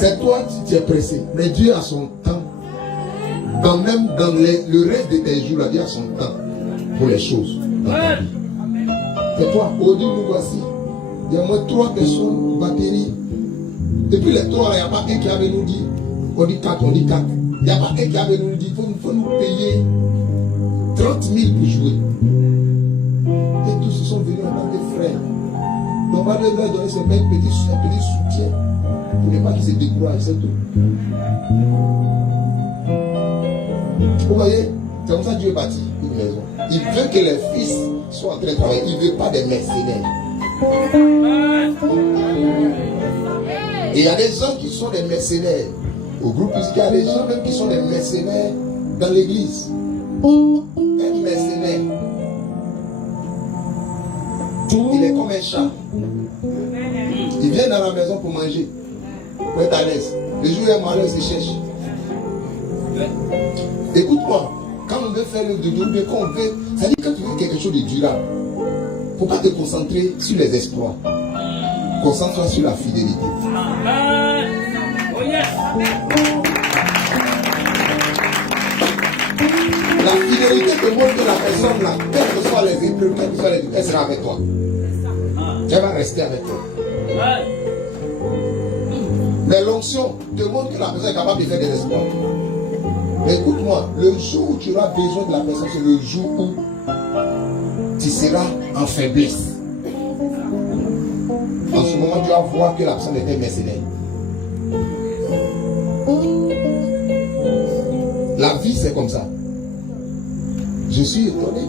C'est toi qui tu es pressé. Mais Dieu a son temps. Même dans le reste de tes jours, Dieu a son temps pour les choses dans ta vie. C'est toi, aujourd'hui nous voici. Il y a moins 3 personnes, batterie. Et puis les 3, il n'y a pas un qui avait nous dit, on dit 4, on dit 4. Il n'y a pas un qui avait nous dit, il faut nous payer 30 000 pour jouer. Et tous ils sont venus en tant que frères. Donc on va leur donner ce petit soutien pour ne pas qu'ils se découragent, c'est tout. Vous voyez, c'est comme ça que Dieu bâtit une maison. Il veut que les fils soient en train de travailler. Il ne veut pas des mercenaires. Et il y a des gens qui sont des mercenaires. Au groupe musical, il y a des gens même qui sont des mercenaires dans l'église. Un mercenaire. Il est comme un chat. Il vient dans la maison pour manger. Pour être à l'aise. Le jour où il est malheureux, il se cherche. Écoute-moi, quand on veut faire le dodo, quand on veut, ça dit quand tu veux quelque chose de durable, il ne faut pas te concentrer sur les exploits. Concentre-toi sur la fidélité. La fidélité te montre que la personne là, quelles que soient les épreuves, quelles que soient les épreuves, elle sera avec toi. Elle va rester avec toi. Mais l'onction te montre que la personne est capable de faire des exploits. Mais écoute-moi, le jour où tu auras besoin de la personne, c'est le jour où tu seras en faiblesse. En ce moment, tu vas voir que la personne était mercenaire. La vie, c'est comme ça. Je suis étonné.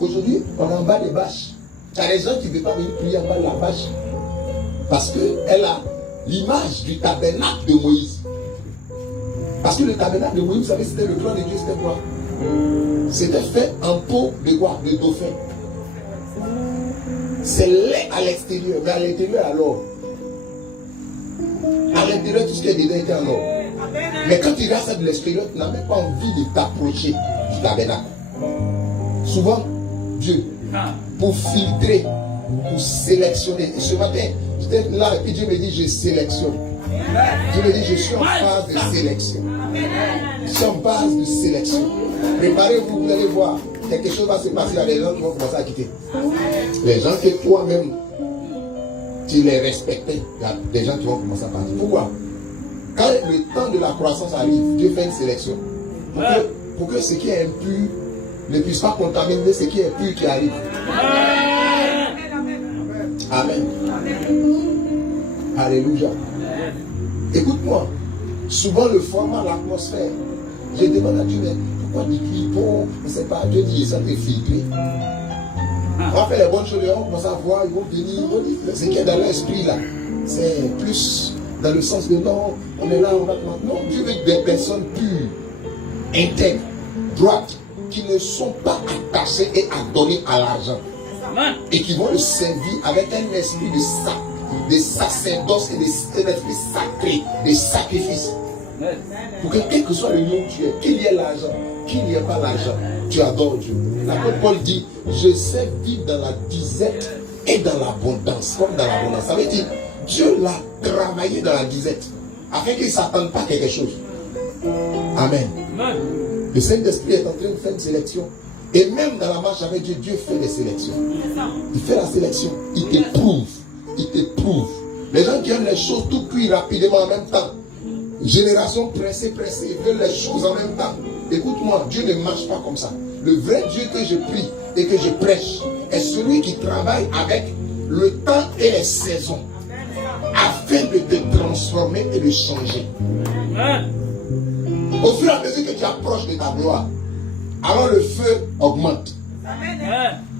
Aujourd'hui, on est en bas des bâches. Il y a des gens qui ne veulent pas venir prier en bas de la bâche. Parce qu'elle a l'image du tabernacle de Moïse. Parce que le tabernacle de Moïse, vous savez, c'était le plan de Dieu, c'était quoi? C'était fait en peau de quoi? De dauphin. C'est laid à l'extérieur, mais à l'intérieur alors. À l'intérieur, tout ce qui est dedans était en or. Mais quand tu regardes ça de l'extérieur, tu n'as même pas envie de t'approcher du tabernacle. Souvent, Dieu, pour filtrer, pour sélectionner. Et ce matin, j'étais là et puis Dieu me dit, je sélectionne. Dieu me dit, je suis en phase de sélection. Je suis en phase de sélection. Préparez-vous, vous allez voir. Quelque chose va se passer, il y a des gens qui vont commencer à quitter. Les gens que toi-même, tu les respectais, il y a des gens qui vont commencer à partir. Pourquoi? Quand le temps de la croissance arrive, Dieu fait une sélection. Pour que ce qui est impur ne puisse pas contaminer ce qui est pur qui arrive. Amen. Alléluia. Écoute-moi. Souvent le format, l'atmosphère. Je demande à Dieu, mais pourquoi tu cries bon? Je ne sais pas. Dieu dit, ça te filtrer. On va faire les bonnes choses, on commence à voir, ils vont venir. Ce qui est dans l'esprit là, c'est plus dans le sens de non, on est là, on va. Non, Dieu veut des personnes pures, intègres, droites, qui ne sont pas attachées et adonnées à l'argent. Et qui vont le servir avec un esprit de sacerdoce et un esprit sacré, de sacrifice. Pour que quel que soit le lieu où tu es, qu'il y ait l'argent, qu'il n'y ait pas l'argent, tu adores Dieu. L'apôtre Paul dit, je sais vivre dans la disette et dans l'abondance, comme dans l'abondance. Ça veut dire, Dieu l'a travaillé dans la disette, afin qu'il ne s'attende pas à quelque chose. Amen. Le Saint-Esprit est en train de faire une sélection. Et même dans la marche avec Dieu, Dieu fait des sélections. Il fait la sélection. Il t'éprouve. Il t'éprouve. Les gens qui aiment les choses tout cuit rapidement en même temps. Génération pressée, ils veulent les choses en même temps. Écoute-moi, Dieu ne marche pas comme ça. Le vrai Dieu que je prie et que je prêche est celui qui travaille avec le temps et les saisons afin de te transformer et de changer. Au fur et à mesure que tu approches de ta gloire, alors le feu augmente.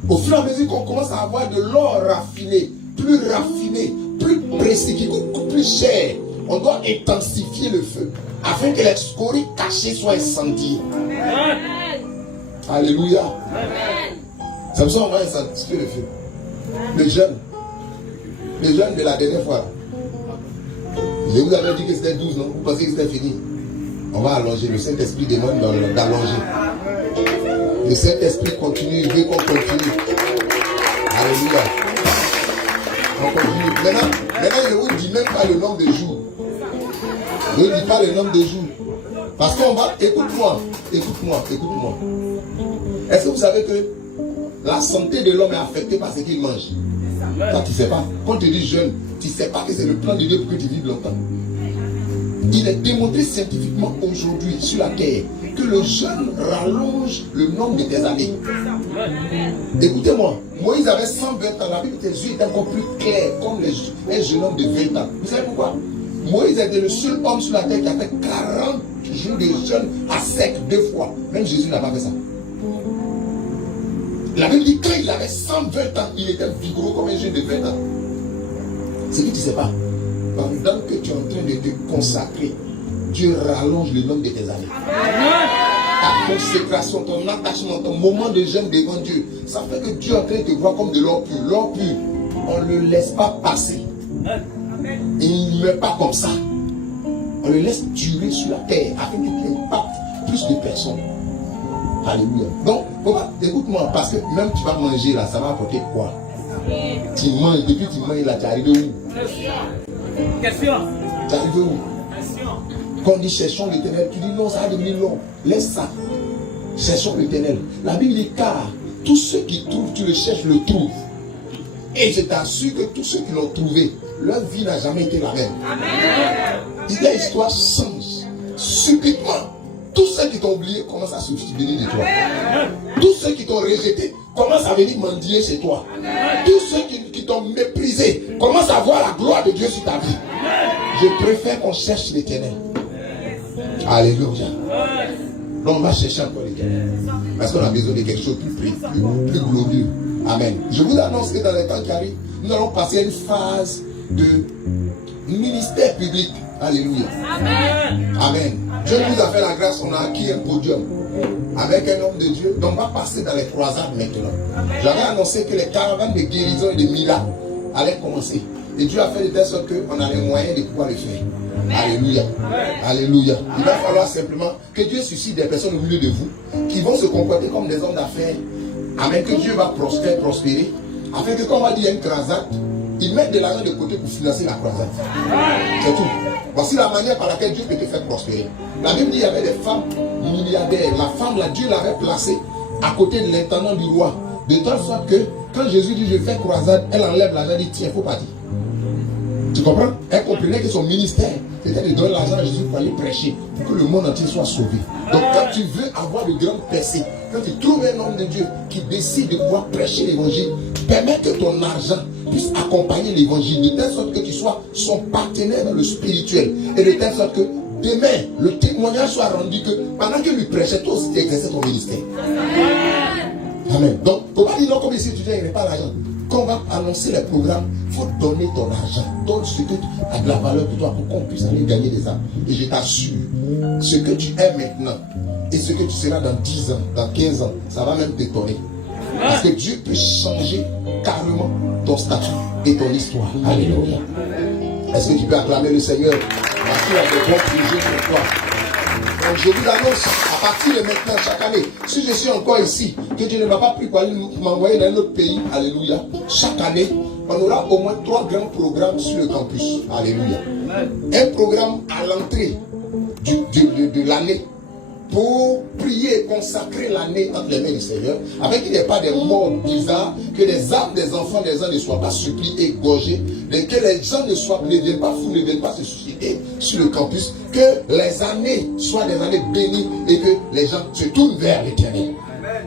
Au fur et à mesure qu'on commence à avoir de l'or raffiné, plus précis, qui coûte plus cher, on doit intensifier le feu afin que les scories cachées soient incendiées. Alléluia. C'est pour ça qu'on va intensifier le feu. Les jeunes de la dernière fois, je vous avais dit que c'était 12, non? Vous pensez que c'était fini? On va allonger. Le Saint-Esprit demande d'allonger. Le Saint-Esprit continue, il veut qu'on continue. Alléluia. On continue. Maintenant, je ne vous dis même pas le nombre de jours. Ne dis pas le nombre de jours. Parce qu'on va, écoute-moi. Est-ce que vous savez que la santé de l'homme est affectée par ce qu'il mange? Toi, tu ne sais pas. Quand tu dis jeune, tu ne sais pas que c'est le plan de Dieu pour que tu vives longtemps. Il est démontré scientifiquement aujourd'hui sur la terre que le jeûne rallonge le nombre de tes années. Écoutez-moi, Moïse avait 120 ans, la Bible, tes yeux étaient encore plus clairs comme un jeune homme de 20 ans. Vous savez pourquoi? Moïse était le seul homme sur la terre qui a fait 40 jours de jeûne à sec 2 fois. Même Jésus n'a pas fait ça. La Bible dit que quand il avait 120 ans, il était vigoureux comme un jeune de 20 ans. C'est que tu ne sais pas. Pendant que tu es en train de te consacrer, Dieu rallonge le nombre de tes années. Ta consécration, ton attachement, ton moment de jeûne devant Dieu, ça fait que Dieu est en train de te voir comme de l'or pur. L'or pur, on ne le laisse pas passer. Il ne meurt pas comme ça. On le laisse durer sur la terre afin qu'il impacte plus de personnes. Alléluia. Donc, écoute-moi, parce que même tu vas manger là, ça va apporter quoi? Tu manges, depuis que tu manges là, tu es arrivé où? Question. Tu es arrivé où? Quand on dit cherchons l'éternel, tu dis non, ça va devenir long. Laisse ça. Cherchons l'éternel. La Bible dit car tous ceux qui trouvent, tu le cherches, le trouvent. Et je t'assure que tous ceux qui l'ont trouvé, leur vie n'a jamais été la même. Amen. Leur histoire change. Subitement, tous ceux qui t'ont oublié commencent à se souvenir de toi. Tous ceux qui t'ont rejeté commencent à venir mendier chez toi. Tous ceux qui t'ont méprisé commencent à voir la gloire de Dieu sur ta vie. Je préfère qu'on cherche l'éternel. Alléluia. Donc on va chercher encore l'éternel. Parce qu'on a besoin de quelque chose de plus glorieux. Amen. Je vous annonce que dans les temps qui arrivent, nous allons passer à une phase de ministère public. Alléluia. Amen. Amen. Dieu nous a fait la grâce, on a acquis un podium avec un homme de Dieu. Donc on va passer dans les croisades maintenant. J'avais annoncé que les caravanes de guérison et de miracles allaient commencer. Et Dieu a fait de telle sorte qu'on a les moyens de pouvoir le faire. Alléluia. Alléluia. Il va falloir simplement que Dieu suscite des personnes au milieu de vous qui vont se comporter comme des hommes d'affaires. Amen. Que Dieu va prospérer. Afin que quand on va dire une croisade, ils mettent de l'argent de côté pour financer la croisade. C'est tout. Voici la manière par laquelle Dieu peut te faire prospérer. La Bible dit qu'il y avait des femmes milliardaires. La femme, là, Dieu l'avait placée à côté de l'intendant du roi. De telle sorte que quand Jésus dit je fais croisade, elle enlève l'argent et dit tiens, il ne faut pas dire. Tu comprends? Elle comprenait que son ministère, c'était de donner l'argent à Jésus pour aller prêcher, pour que le monde entier soit sauvé. Donc quand tu veux avoir de grandes percées, quand tu trouves un homme de Dieu qui décide de pouvoir prêcher l'évangile, permets que ton argent puisse accompagner l'évangile, de telle sorte que tu sois son partenaire dans le spirituel, et de telle sorte que demain, le témoignage soit rendu que pendant que lui prêchait, toi aussi tu exerçais ton ministère. Amen. Donc, il ne faut pas dire non comme ici, tu n'as pas l'argent. Quand on va annoncer les programmes, il faut donner ton argent. Donne ce que a de la valeur pour toi pour qu'on puisse aller gagner des âmes. Et je t'assure, ce que tu es maintenant et ce que tu seras dans 10 ans, dans 15 ans, ça va même t'étonner. Parce que Dieu peut changer carrément ton statut et ton histoire. Alléluia. Est-ce que tu peux acclamer le Seigneur? Parce qu'il a de bons projets pour toi. Donc je vous annonce, à partir de maintenant, chaque année, si je suis encore ici, que Dieu ne m'a pas pris pour aller m'envoyer dans un autre pays, alléluia, chaque année, on aura au moins 3 grands programmes sur le campus. Alléluia. Un programme à l'entrée de l'année pour prier et consacrer l'année entre les mains du Seigneur, avec qu'il n'y ait pas des morts bizarres, que les âmes des enfants des gens ne soient pas suppliées et gorgées, que les gens ne viennent pas fous, ne viennent pas se susciter sur le campus, que les années soient des années bénies et que les gens se tournent vers l'éternel.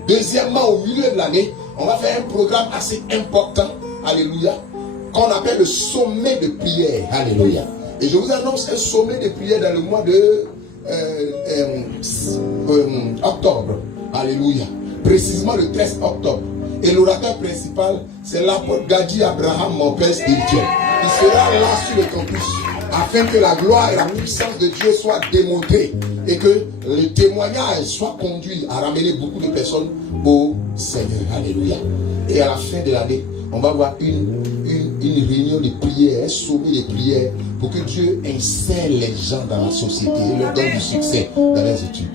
Deuxièmement, au milieu de l'année, on va faire un programme assez important, alléluia, qu'on appelle le sommet de prière, alléluia. Et je vous annonce un sommet de prière dans le mois de octobre, alléluia, précisément le 13 octobre. Et l'orateur principal, c'est l'apôtre Gadi Abraham, mon père spirituel. Il sera là sur le campus afin que la gloire et la puissance de Dieu soient démontrées et que le témoignage soit conduit à ramener beaucoup de personnes au Seigneur. Alléluia. Et à la fin de l'année, on va avoir une réunion de prière, un sommet de prière pour que Dieu insère les gens dans la société et leur donne du succès dans leurs études.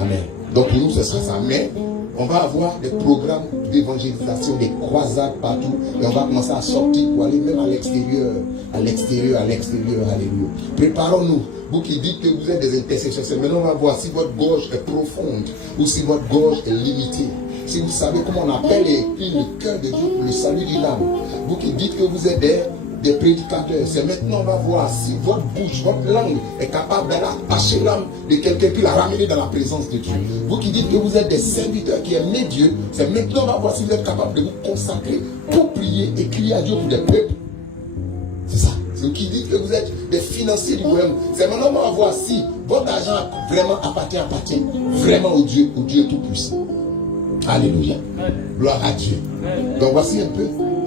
Amen. Donc pour nous, ce sera ça. Mais On va avoir des programmes d'évangélisation, des croisades partout. Et on va commencer à sortir pour aller même à l'extérieur. À l'extérieur, alléluia. Préparons-nous. Vous qui dites que vous êtes des intercesseurs, maintenant on va voir si votre gorge est profonde ou si votre gorge est limitée. Si vous savez comment on appelle et écrit le cœur de Dieu pour le salut d'une âme. Vous qui dites que vous êtes des prédicateurs, c'est maintenant on va voir si votre bouche, votre langue est capable d'aller attacher l'âme de quelqu'un puis la ramener dans la présence de Dieu. Vous qui dites que vous êtes des serviteurs qui aiment Dieu, c'est maintenant on va voir si vous êtes capable de vous consacrer pour prier et crier à Dieu pour des peuples. C'est ça. C'est vous qui dites que vous êtes des financiers du royaume. C'est maintenant on va voir si votre argent vraiment appartient vraiment au Dieu Tout-Puissant. Alléluia. Gloire à Dieu. Donc voici un peu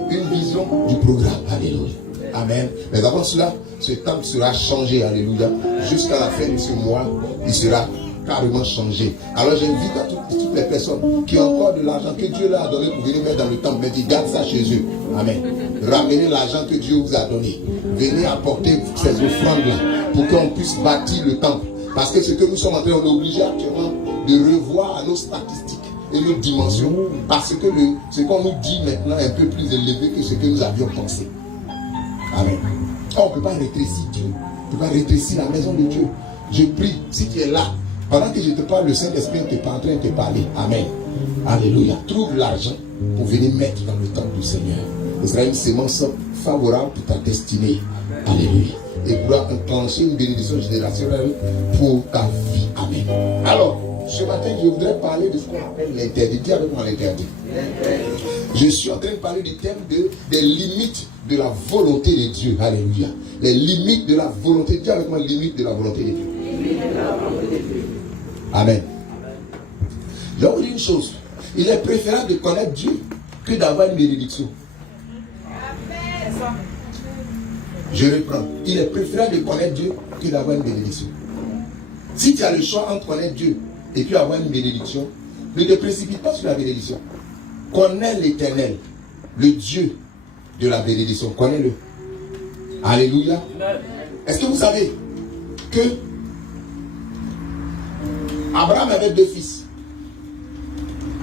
une vision du programme. Alléluia. Amen. Mais avant cela, ce temps sera changé. Alléluia. Jusqu'à la fin de ce mois, il sera carrément changé. Alors j'invite à toutes les personnes qui ont encore de l'argent que Dieu leur a donné pour venir mettre dans le temple, mais ils gardent ça chez eux. Amen. Ramenez l'argent que Dieu vous a donné. Venez apporter ces offrandes-là pour qu'on puisse bâtir le temple. Parce que ce que nous sommes en train, on est obligé actuellement de revoir nos statistiques et nos dimensions. Parce que ce qu'on nous dit maintenant est un peu plus élevé que ce que nous avions pensé. Amen. On ne peut pas rétrécir Dieu. On ne peut pas rétrécir la maison de Dieu. Je prie, si tu es là, pendant que je te parle, le Saint-Esprit est en train de te parler. Amen. Alléluia. Trouve l'argent pour venir mettre dans le temple du Seigneur. Ce sera une sémence favorable pour ta destinée. Alléluia. Et pourra enclencher une bénédiction générationnelle pour ta vie. Amen. Alors, ce matin, je voudrais parler de ce qu'on appelle l'interdit. Dis avec moi l'interdit. Je suis en train de parler du thème des limites de la volonté de Dieu. Alléluia. Les limites de la volonté. Dis avec moi les limites de la volonté de Dieu. Amen. Je vais vous dire une chose. Il est préférable de connaître Dieu que d'avoir une bénédiction. Je reprends. Il est préférable de connaître Dieu que d'avoir une bénédiction. Si tu as le choix entre connaître Dieu et puis avoir une bénédiction, ne te précipite pas sur la bénédiction. Connais l'Éternel, le Dieu de la bénédiction. Connais-le. Alléluia. Est-ce que vous savez que Abraham avait deux fils?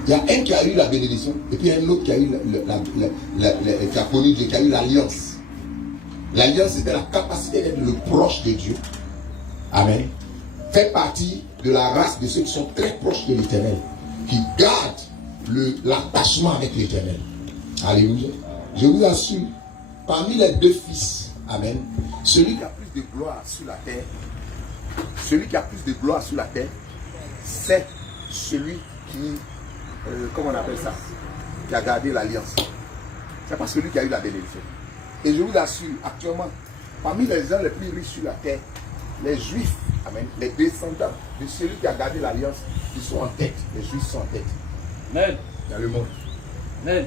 Il y a un qui a eu la bénédiction et puis un autre qui a eu qui a connu Dieu, qui a eu l'alliance. L'alliance, c'était la capacité d'être le proche de Dieu. Amen. Fait partie de la race de ceux qui sont très proches de l'Éternel, qui gardent l'attachement avec l'Éternel. Alléluia. Je vous assure, parmi les deux fils, amen, celui qui a plus de gloire sur la terre, c'est celui qui, comment on appelle ça, qui a gardé l'alliance. C'est pas celui qui a eu la bénédiction. Et je vous assure, actuellement, parmi les gens les plus riches sur la terre, les Juifs, amen, les descendants de celui qui a gardé l'alliance, ils sont en tête. Les Juifs sont en tête. Amen. Dans le monde. Amen.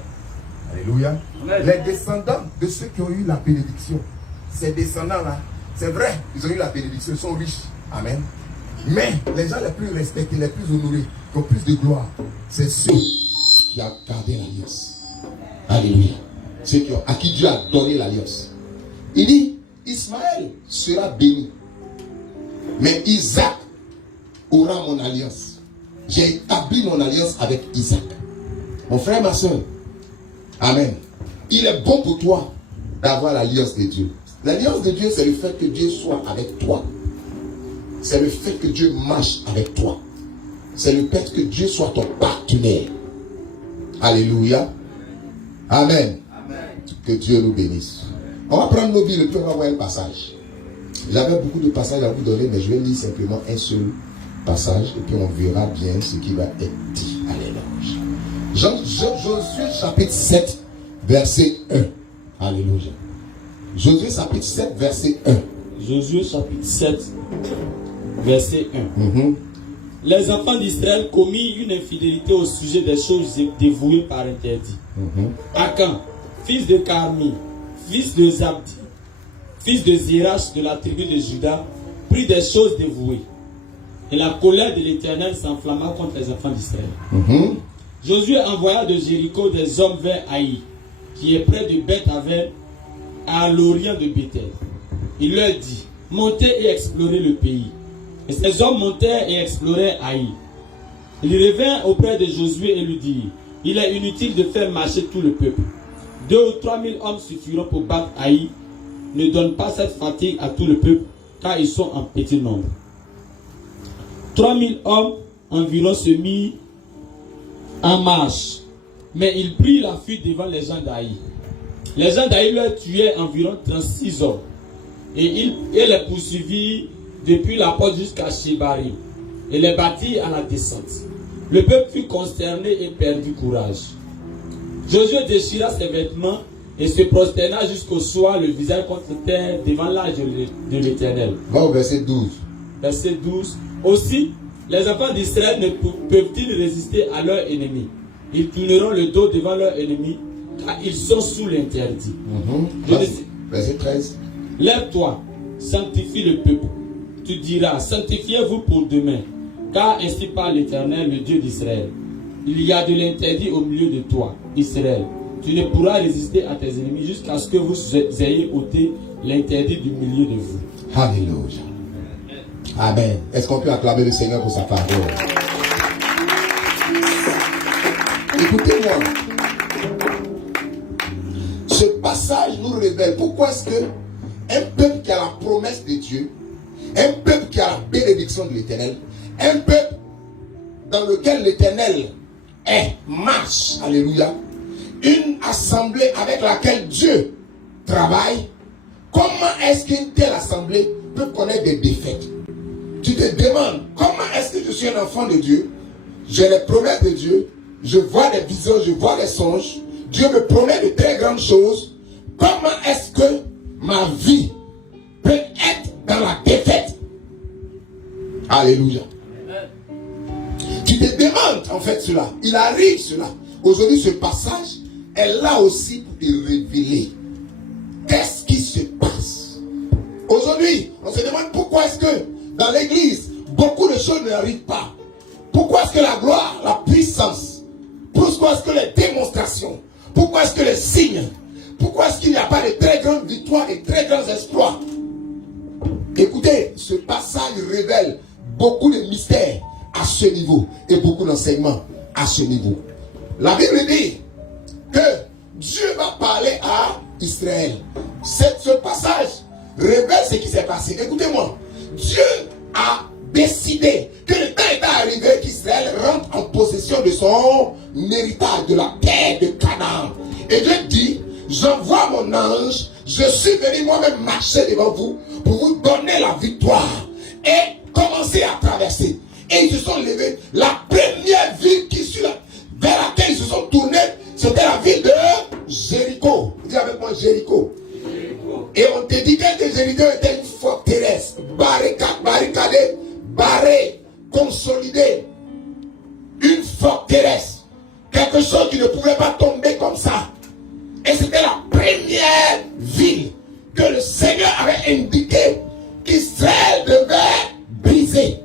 Alléluia. Amen. Les descendants de ceux qui ont eu la bénédiction, ces descendants-là, c'est vrai, ils ont eu la bénédiction, ils sont riches. Amen. Mais les gens les plus respectés, les plus honorés, qui ont plus de gloire, c'est ceux qui ont gardé l'alliance. Alléluia. Ceux à qui Dieu a donné l'alliance. Il dit, Ismaël sera béni. Mais Isaac aura mon alliance. J'ai établi mon alliance avec Isaac. Mon frère, ma soeur. Amen. Il est bon pour toi d'avoir l'alliance de Dieu. L'alliance de Dieu, c'est le fait que Dieu soit avec toi. C'est le fait que Dieu marche avec toi. C'est le fait que Dieu soit ton partenaire. Alléluia. Amen. Que Dieu nous bénisse. On va prendre nos Bibles et puis on va voir un passage. J'avais beaucoup de passages à vous donner, mais je vais lire simplement un seul passage et puis on verra bien ce qui va être dit. Alléluia. Josué chapitre 7, verset 1. Alléluia. Josué chapitre 7, verset 1. Josué chapitre 7, verset 1. Les enfants d'Israël commirent une infidélité au sujet des choses dévouées par interdit. Akan, fils de Carmi, fils de Zabdi, fils de Zérach de la tribu de Juda, prit des choses dévouées. Et la colère de l'Éternel s'enflamma contre les enfants d'Israël. Josué envoya de Jéricho des hommes vers Haï, qui est près de Beth-Aven, à l'orient de Bethel. Il leur dit, montez et explorez le pays. Et ces hommes montèrent et explorèrent Haï. Il revint auprès de Josué et lui dit, il est inutile de faire marcher tout le peuple. 2 ou 3 000 hommes suffiront pour battre Haï. Ne donne pas cette fatigue à tout le peuple, car ils sont en petit nombre. 3 000 hommes environ se mirent en marche, mais ils prirent la fuite devant les gens d'Haï. Les gens d'Haï leur tuaient environ 36 hommes, et les poursuivirent depuis la porte jusqu'à Shébari, et les battirent à la descente. Le peuple fut consterné et perdit courage. Josué déchira ses vêtements et se prosterna jusqu'au soir, le visage contre terre, devant l'âge de l'Éternel. Va au verset 12. Verset 12. Aussi, les enfants d'Israël ne peuvent-ils résister à leurs ennemis? Ils tourneront le dos devant leurs ennemis, car ils sont sous l'interdit. Verset 13. Lève-toi, sanctifie le peuple. Tu diras, sanctifiez-vous pour demain, car ainsi parle l'Éternel, le Dieu d'Israël. Il y a de l'interdit au milieu de toi, Israël. Tu ne pourras résister à tes ennemis jusqu'à ce que vous ayez ôté l'interdit du milieu de vous. Alléluia. Amen. Est-ce qu'on peut acclamer le Seigneur pour sa parole? Écoutez-moi. Ce passage nous révèle pourquoi est-ce que un peuple qui a la promesse de Dieu, un peuple qui a la bénédiction de l'Éternel, un peuple dans lequel l'Éternel marche, alléluia, une assemblée avec laquelle Dieu travaille, comment est-ce qu'une telle assemblée peut connaître des défaites? Tu te demandes, comment est-ce que je suis un enfant de Dieu? J'ai les promesses de Dieu, je vois des visions, je vois des songes, Dieu me promet de très grandes choses. Comment est-ce que ma vie peut être dans la défaite? Alléluia. Tu te demandes en fait cela. Il arrive cela. Aujourd'hui, ce passage est là aussi pour te révéler qu'est-ce qui se passe. Aujourd'hui, on se demande pourquoi est-ce que dans l'église, beaucoup de choses n'arrivent pas. Pourquoi est-ce que la gloire, la puissance, pourquoi est-ce que les démonstrations, pourquoi est-ce que les signes, pourquoi est-ce qu'il n'y a pas de très grandes victoires et très grands exploits? Écoutez, ce passage révèle beaucoup de mystères à ce niveau et beaucoup d'enseignements à ce niveau. La Bible dit que Dieu va parler à Israël. Ce passage révèle ce qui s'est passé. Écoutez-moi, Dieu a décidé que le temps est arrivé qu'Israël rentre en possession de son héritage, de la terre de Canaan. Et Dieu dit, j'envoie mon ange, je suis venu moi-même marcher devant vous pour vous donner la victoire et commencer à traverser. Et ils se sont levés. La première ville vers laquelle ils se sont tournés, c'était la ville de Jéricho. Dis avec moi Jéricho. Et on te dit que Jéricho était une forteresse, barricadée, barrée, consolidée. Une forteresse. Quelque chose qui ne pouvait pas tomber comme ça. Et c'était la première ville que le Seigneur avait indiqué qu'Israël devait briser.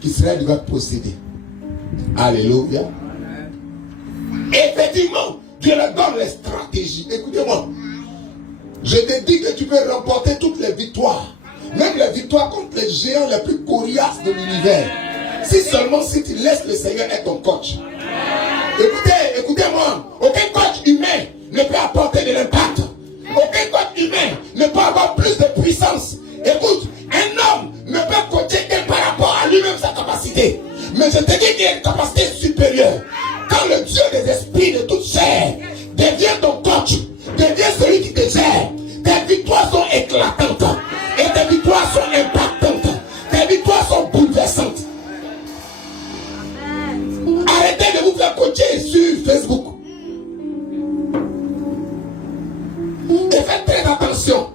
Qu'Israël devait posséder. Alléluia. Effectivement, Dieu leur donne les stratégies. Écoutez-moi. Je te dis que tu peux remporter toutes les victoires. Même les victoires contre les géants les plus coriaces de l'univers. Si seulement si tu laisses le Seigneur être ton coach. Écoutez-moi. Aucun coach humain ne peut apporter de l'impact. Aucun coach humain ne peut avoir plus de puissance. Écoute, un homme ne peut coacher que par rapport à lui-même sa capacité. Mais je te dis qu'il y a une capacité supérieure. Quand le Dieu des esprits de toute chair devient ton coach, devient celui qui te gère, tes victoires sont éclatantes. Et tes victoires sont impactantes. Tes victoires sont bouleversantes. Arrêtez de vous faire coacher sur Facebook. Et faites très attention.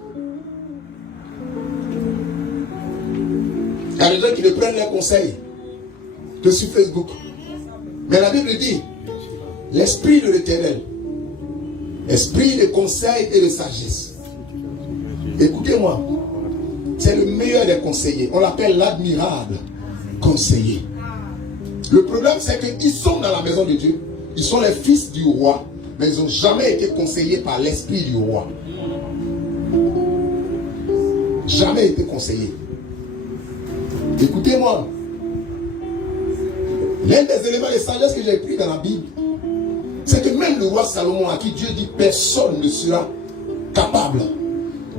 Il y a des gens qui ne prennent les conseils que sur Facebook. Mais la Bible dit, l'esprit de l'Éternel, esprit de conseil et de sagesse. Écoutez-moi, c'est le meilleur des conseillers. On l'appelle l'admirable conseiller. Le problème, c'est qu'ils sont dans la maison de Dieu. Ils sont les fils du roi, mais ils n'ont jamais été conseillés par l'esprit du roi. Jamais été conseillés. Écoutez-moi. L'un des éléments de sagesse que j'ai pris dans la Bible, c'est que même le roi Salomon, à qui Dieu dit personne ne sera capable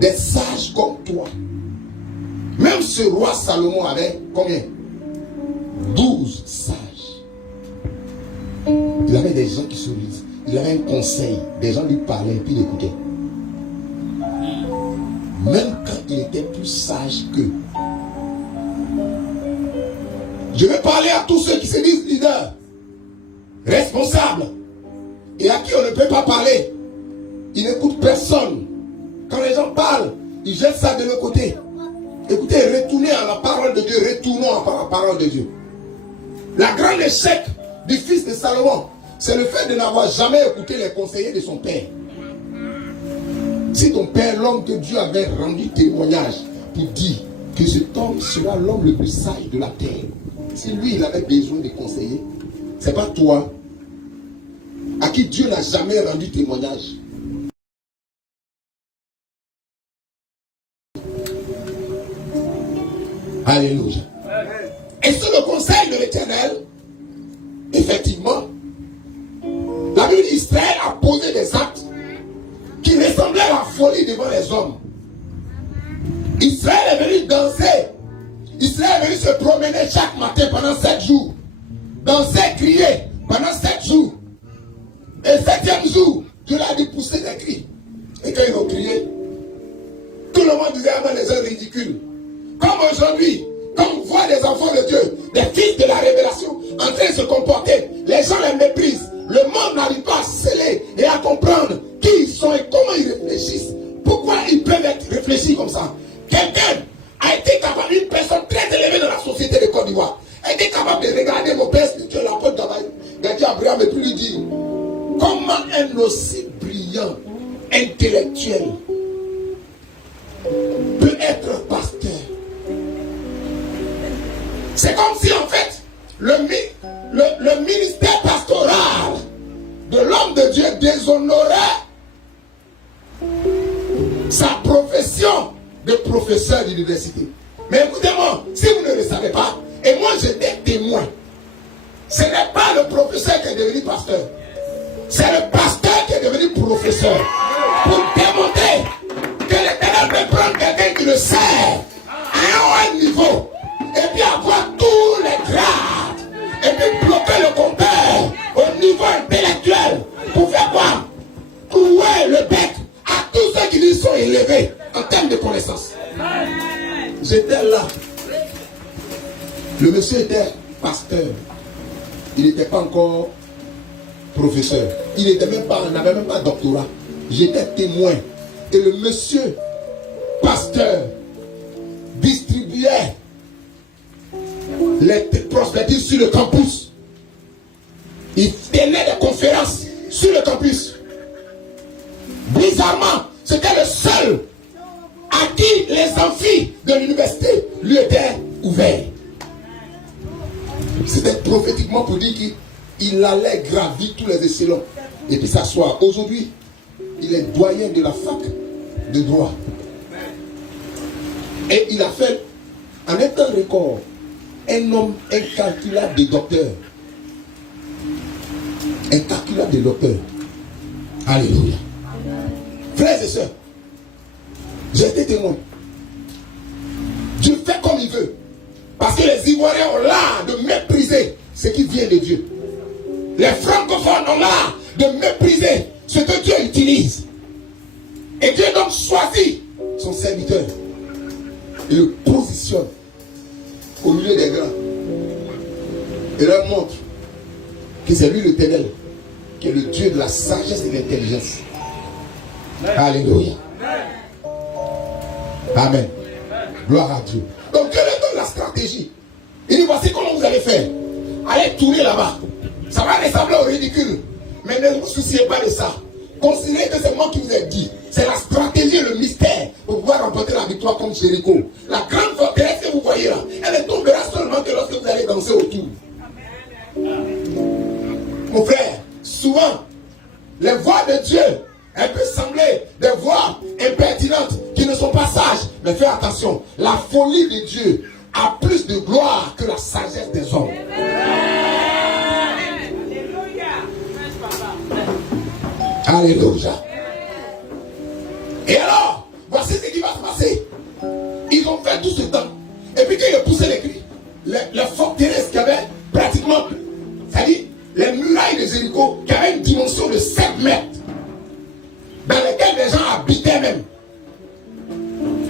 d'être sage comme toi. Même ce roi Salomon avait combien? 12 sages. Il avait des gens qui se lisent. Il avait un conseil. Des gens lui parlaient et puis il écoutait. Même quand il était plus sage qu'eux. Je vais parler à tous ceux qui se disent leaders, responsables, et à qui on ne peut pas parler. Ils n'écoutent personne. Quand les gens parlent, ils jettent ça de l'autre côté. Écoutez, retournez à la parole de Dieu. Retournons à la parole de Dieu. La grande échec du fils de Salomon, c'est le fait de n'avoir jamais écouté les conseillers de son père. Si ton père, l'homme que Dieu avait rendu témoignage pour dire que cet homme sera l'homme le plus sage de la terre, si lui il avait besoin de conseiller, c'est pas toi à qui Dieu n'a jamais rendu témoignage. Alléluia. Et sous le conseil de l'Éternel, effectivement, la Bible d'Israël a posé des actes qui ressemblaient à la folie devant les hommes. Israël est venu danser. Israël est venu se promener chaque matin pendant 7 jours. Danser, crier pendant 7 jours. Et le 7e jour, Dieu leur a dit pousser des cris. Et quand ils ont crié, tout le monde disait avant les gens ridicules. Comme aujourd'hui, quand on voit des enfants de Dieu, des fils de la révélation, en train de se comporter, les gens les méprisent. Le monde n'arrive pas à sceller et à comprendre qui ils sont et comment ils réfléchissent. Pourquoi ils peuvent être réfléchis comme ça. Quelqu'un a été capable, une personne très élevée dans la société de Côte d'Ivoire, a été capable de regarder mon père spirituel, l'apôtre Gadi Abraham, et puis lui dire comment un aussi brillant intellectuel peut être pasteur. C'est comme si en fait le ministère pastoral de l'homme de Dieu déshonorait sa profession de professeur d'université. Mais écoutez-moi, si vous ne le savez pas, et moi j'étais témoin, ce n'est pas le professeur qui est devenu pasteur, c'est le pasteur qui est devenu professeur, pour démontrer que l'Éternel peut prendre quelqu'un qui le sert à un haut niveau, et puis avoir tous les grades, et puis bloquer le compteur au niveau intellectuel, pour faire quoi? Trouer le bec à tous ceux qui lui sont élevés en termes de connaissances. J'étais là. Le monsieur était pasteur. Il n'était pas encore professeur. Il n'avait même pas doctorat. J'étais témoin. Et le monsieur pasteur distribuait les prospectus sur le campus. Il tenait des conférences sur le campus. Bizarrement, c'était le seul à qui les amphis de l'université lui étaient ouverts. C'était prophétiquement pour dire qu'il allait gravir tous les échelons et puis s'asseoir. Aujourd'hui, il est doyen de la fac de droit. Et il a fait, en un temps record, un homme incalculable de docteurs. Incalculable de docteurs. Alléluia. Frères et sœurs, j'ai été témoin. Dieu fait comme il veut. Parce que les Ivoiriens ont l'art de mépriser ce qui vient de Dieu. Les francophones ont l'art de mépriser ce que Dieu utilise. Et Dieu donc choisit son serviteur et le positionne au milieu des grands. Et leur montre que c'est lui l'Éternel, qui est le Dieu de la sagesse et de l'intelligence. Alléluia. Amen. Gloire à Dieu. Donc Dieu leur donne la stratégie. Il dit voici comment vous allez faire. Allez tourner là-bas. Ça va ressembler au ridicule. Mais ne vous souciez pas de ça. Considérez que c'est moi qui vous ai dit. C'est la stratégie et le mystère pour pouvoir remporter la victoire comme Jéricho. La grande forteresse que vous voyez là, elle ne tombera seulement que lorsque vous allez danser autour. Mon frère, souvent, les voix de Dieu, elles peuvent sembler des voix impertinentes qui ne sont pas sages. Mais fais attention, la folie de Dieu a plus de gloire que la sagesse des hommes. Alléluia. Et alors, voici ce qui va se passer. Ils ont fait tout ce temps. Et puis quand ils ont poussé les cris, les forteresses qui avaient pratiquement, c'est-à-dire les murailles de Jéricho, qui avaient une dimension de 7 mètres, dans lesquelles les gens habitaient même.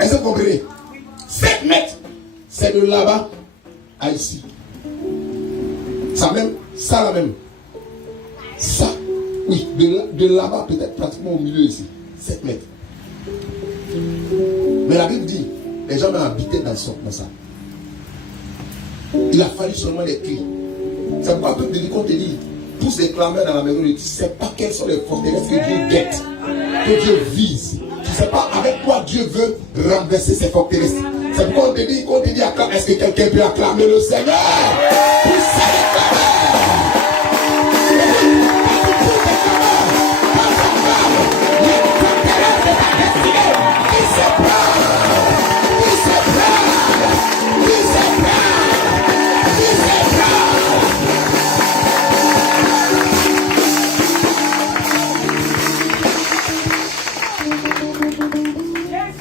Est-ce que vous comprenez? 7 mètres, c'est de là-bas à ici. Ça même, ça là même. Ça, oui, de là-bas peut-être pratiquement au milieu ici. 7 mètres. Mais la Bible dit, les gens m'ont habité dans ça. Il a fallu seulement des cris. C'est pourquoi un peu de qu'on te dit, tous les clameurs dans la maison de Dieu, tu ne sais pas quelles sont les forteresses que Dieu guette, que Dieu vise. Tu ne sais pas avec quoi Dieu veut renverser ces forteresses. C'est pourquoi on te dit, acclame. Est-ce que quelqu'un peut acclamer le Seigneur? Poussez les clameurs.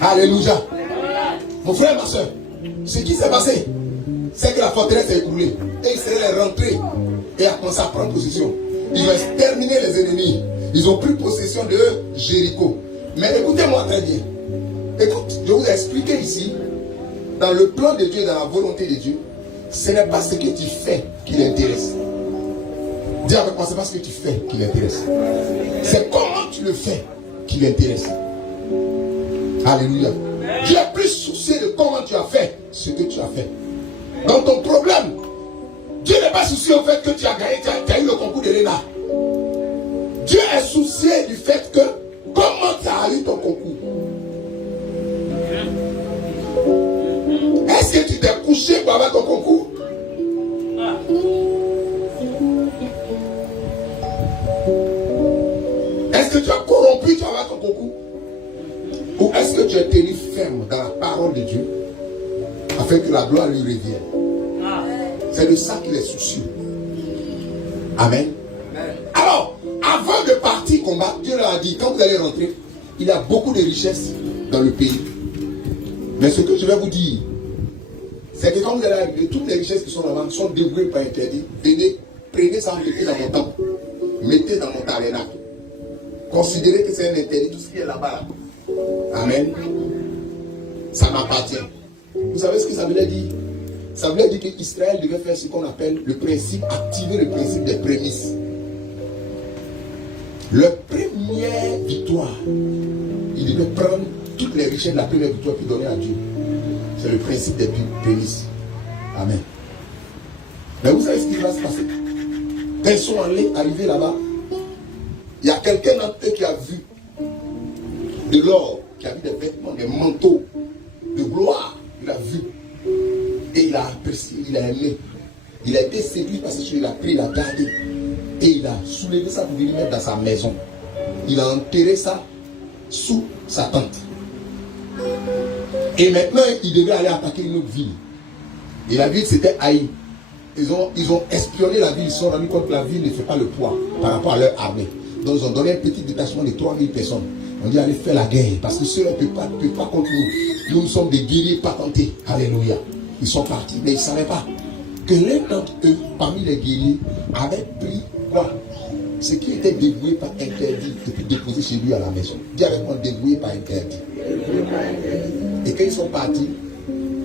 Alléluia. Mon frère, ma soeur, ce qui s'est passé, c'est que la forteresse est écroulée. Et ils seraient rentrés et a commencé à prendre possession. Ils ont exterminé les ennemis. Ils ont pris possession de Jéricho. Mais écoutez-moi très bien. Écoute, je vous ai expliqué ici, dans le plan de Dieu, dans la volonté de Dieu, ce n'est pas ce que tu fais qui l'intéresse. Dis avec moi, ce n'est pas ce que tu fais qui l'intéresse. C'est comment tu le fais qui l'intéresse. Alléluia. Dieu est plus soucieux de comment tu as fait ce que tu as fait. Dans ton problème, Dieu n'est pas soucieux au fait que tu as gagné, tu as eu le concours de l'ENA. Dieu est soucieux du fait que comment tu as eu ton concours. Est-ce que tu t'es couché pour avoir ton concours? Est-ce que tu as corrompu pour avoir ton concours? Ou est-ce que tu es tenu ferme dans la parole de Dieu afin que la gloire lui revienne? C'est de ça qu'il est soucieux. Amen. Alors, avant de partir combattre, Dieu leur a dit, quand vous allez rentrer, il y a beaucoup de richesses dans le pays. Mais ce que je vais vous dire, c'est que quand vous allez arriver, toutes les richesses qui sont là-bas sont dévouées par interdit. Venez, prenez ça, mettez dans mon temple. Mettez dans mon tabernacle. Considérez que c'est un interdit, tout ce qui est là-bas. Amen. Ça m'appartient. Vous savez ce que ça voulait dire? Ça voulait dire qu'Israël devait faire ce qu'on appelle le principe, activer le principe des prémices. Leur première victoire, il devait prendre toutes les richesses de la première victoire puis donner à Dieu. C'est le principe des prémices. Amen. Mais vous savez ce qui va se passer? Quand ils sont arrivés là-bas, il y a quelqu'un d'entre eux qui a vu de l'or, qui a vu des vêtements, des manteaux de gloire. Il a vu. Et il a apprécié, il a aimé. Il a été séduit par ce qu'il a pris, il a gardé. Et il a soulevé ça pour venir mettre dans sa maison. Il a enterré ça sous sa tente. Et maintenant, il devait aller attaquer une autre ville. Et la ville, c'était Haï. Ils ont espionné la ville. Ils se sont rendus compte que la ville ne fait pas le poids par rapport à leur armée. Donc, ils ont donné un petit détachement de 3000 personnes. On dit allez faire la guerre. Parce que ceux-là ne peuvent pas contre nous. Nous sommes des guerriers patentés. Alléluia. Ils sont partis. Mais ils ne savaient pas que l'un d'entre eux, parmi les guerriers, avait pris quoi? Ce qui était dévoué par interdit depuis déposé chez lui à la maison. Dis avec moi, dévoué par interdit. Et quand ils sont partis,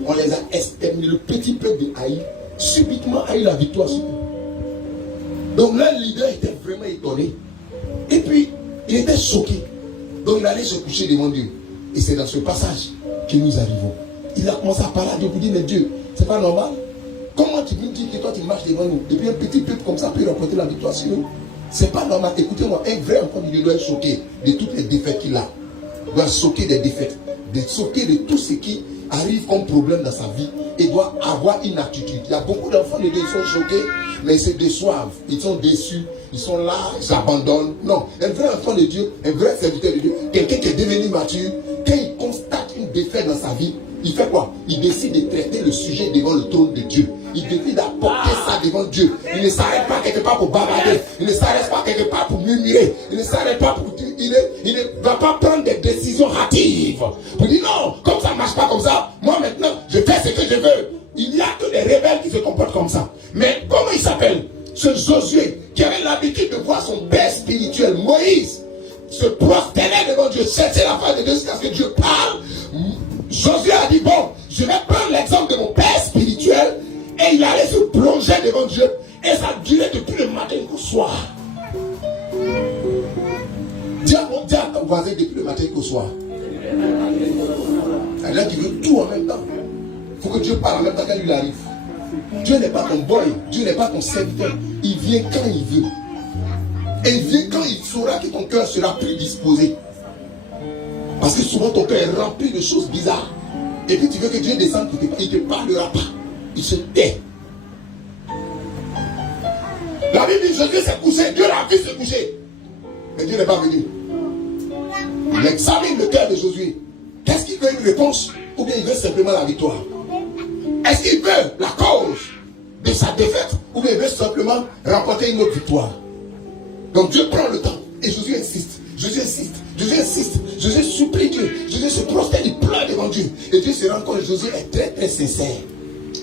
on les a exterminés. Le petit peuple de Haï, subitement a eu la victoire sur eux. Donc leur leader était vraiment étonné. Et puis, il était choqué. Donc il allait se coucher devant Dieu. Et c'est dans ce passage que nous arrivons. Il a commencé à parler à Dieu pour dire, mais Dieu, c'est pas normal. Comment tu peux me dire que toi tu marches devant nous? Et puis un petit peuple comme ça peut remporter la victoire sur nous? C'est pas normal. Écoutez-moi, un vrai enfant de Dieu doit être choqué de toutes les défaites qu'il a. Il doit choquer des défaites. De choquer de tout ce qui arrive comme problème dans sa vie. Et doit avoir une attitude. Il y a beaucoup d'enfants de Dieu qui sont choqués, mais ils se déçoivent. Ils sont déçus. Ils sont là, ils s'abandonnent. Non, un vrai enfant de Dieu, un vrai serviteur de Dieu, quelqu'un qui est devenu mature, quand il constate une défaite dans sa vie, il fait quoi? Il décide de traiter le sujet devant le trône de Dieu. Il décide d'apporter ça devant Dieu. Il ne s'arrête pas quelque part pour bavarder. Il ne s'arrête pas quelque part pour murmurer. Il ne s'arrête pas pour dire. il ne va pas prendre des décisions hâtives. Pour dire non, comme ça ne marche pas comme ça, moi maintenant, je fais ce que je veux. Il n'y a que des rebelles qui se comportent comme ça. Mais comment il s'appelle? Ce Josué, qui avait l'habitude de voir son père spirituel, Moïse, se prosterner devant Dieu, chercher la face de Dieu jusqu'à ce que Dieu parle. Josué a dit, bon, je vais prendre l'exemple de mon père spirituel, et il allait se plonger devant Dieu, et ça durait depuis le matin jusqu'au soir. Dis à ton voisin depuis le matin jusqu'au soir. Il y a qui veut tout en même temps. Il faut que Dieu parle en même temps quand il arrive. Dieu n'est pas ton boy, Dieu n'est pas ton serviteur. Il vient quand il veut. Et il vient quand il saura que ton cœur sera plus disposé. Parce que souvent ton cœur est rempli de choses bizarres. Et puis tu veux que Dieu descende pour te parler. Il ne te parlera pas. Il se tait. La Bible dit Jésus s'est couché. Dieu l'a vu se coucher. Mais Dieu n'est pas venu. Il examine le cœur de Josué. Qu'est-ce qu'il veut, une réponse? Ou bien il veut simplement la victoire? Est-ce qu'il veut la cause de sa défaite? Ou bien il veut simplement remporter une autre victoire? Donc Dieu prend le temps. Et Josué insiste. Josué insiste. Josué insiste. Josué supplie Dieu. Josué se prosterne, il pleure devant Dieu. Et Dieu se rend compte que Josué est très très sincère.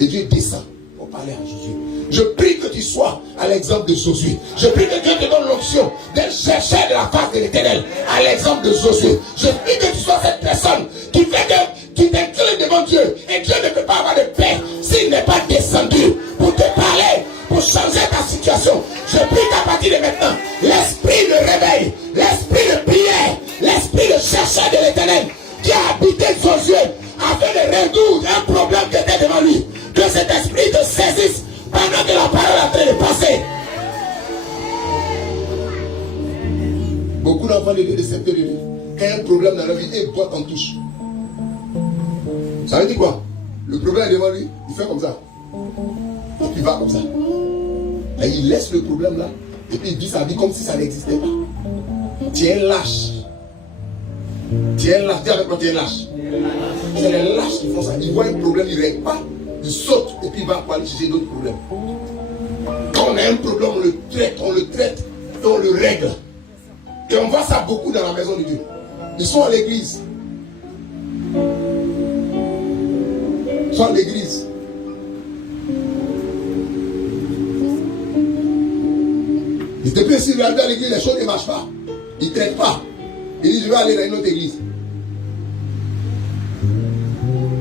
Et Dieu descend pour parler à Josué. Je prie que tu sois à l'exemple de Josué. Je prie que Dieu te donne l'option d'être chercheur de la face de l'Éternel à l'exemple de Josué. Je prie que tu sois cette personne qui fait que tu t'inclines devant Dieu. Et Dieu ne peut pas avoir de paix s'il n'est pas descendu pour te parler, pour changer ta situation. Je prie qu'à partir de maintenant, l'esprit de réveil, l'esprit de prière, l'esprit de chercheur de l'Éternel qui a habité Josué afin de résoudre un problème qui était devant lui, que cet esprit te saisisse pendant que la parole est en train de passer. Beaucoup d'enfants de Dieu, des secteurs de vie, quand il y a un problème dans la vie, ils boitent en touche. Ça veut dire quoi? Le problème est devant lui, il fait comme ça. Et puis il va comme ça. Et il laisse le problème là. Et puis il vit sa vie comme si ça n'existait pas. Tu es lâche. Tu es lâche. Dis avec moi, tu es lâche. C'est les lâches qui font ça. Ils voient un problème, ils ne règlent pas. Ils sautent et puis ils vont aller chercher d'autres problèmes. Quand on a un problème, on le traite et on le règle. Et on voit ça beaucoup dans la maison de Dieu. Ils sont à l'église. Ils sont à l'église. Et depuis s'il arrive à l'église, les choses ne marchent pas. Ils ne traitent pas. Il dit, je vais aller dans une autre église.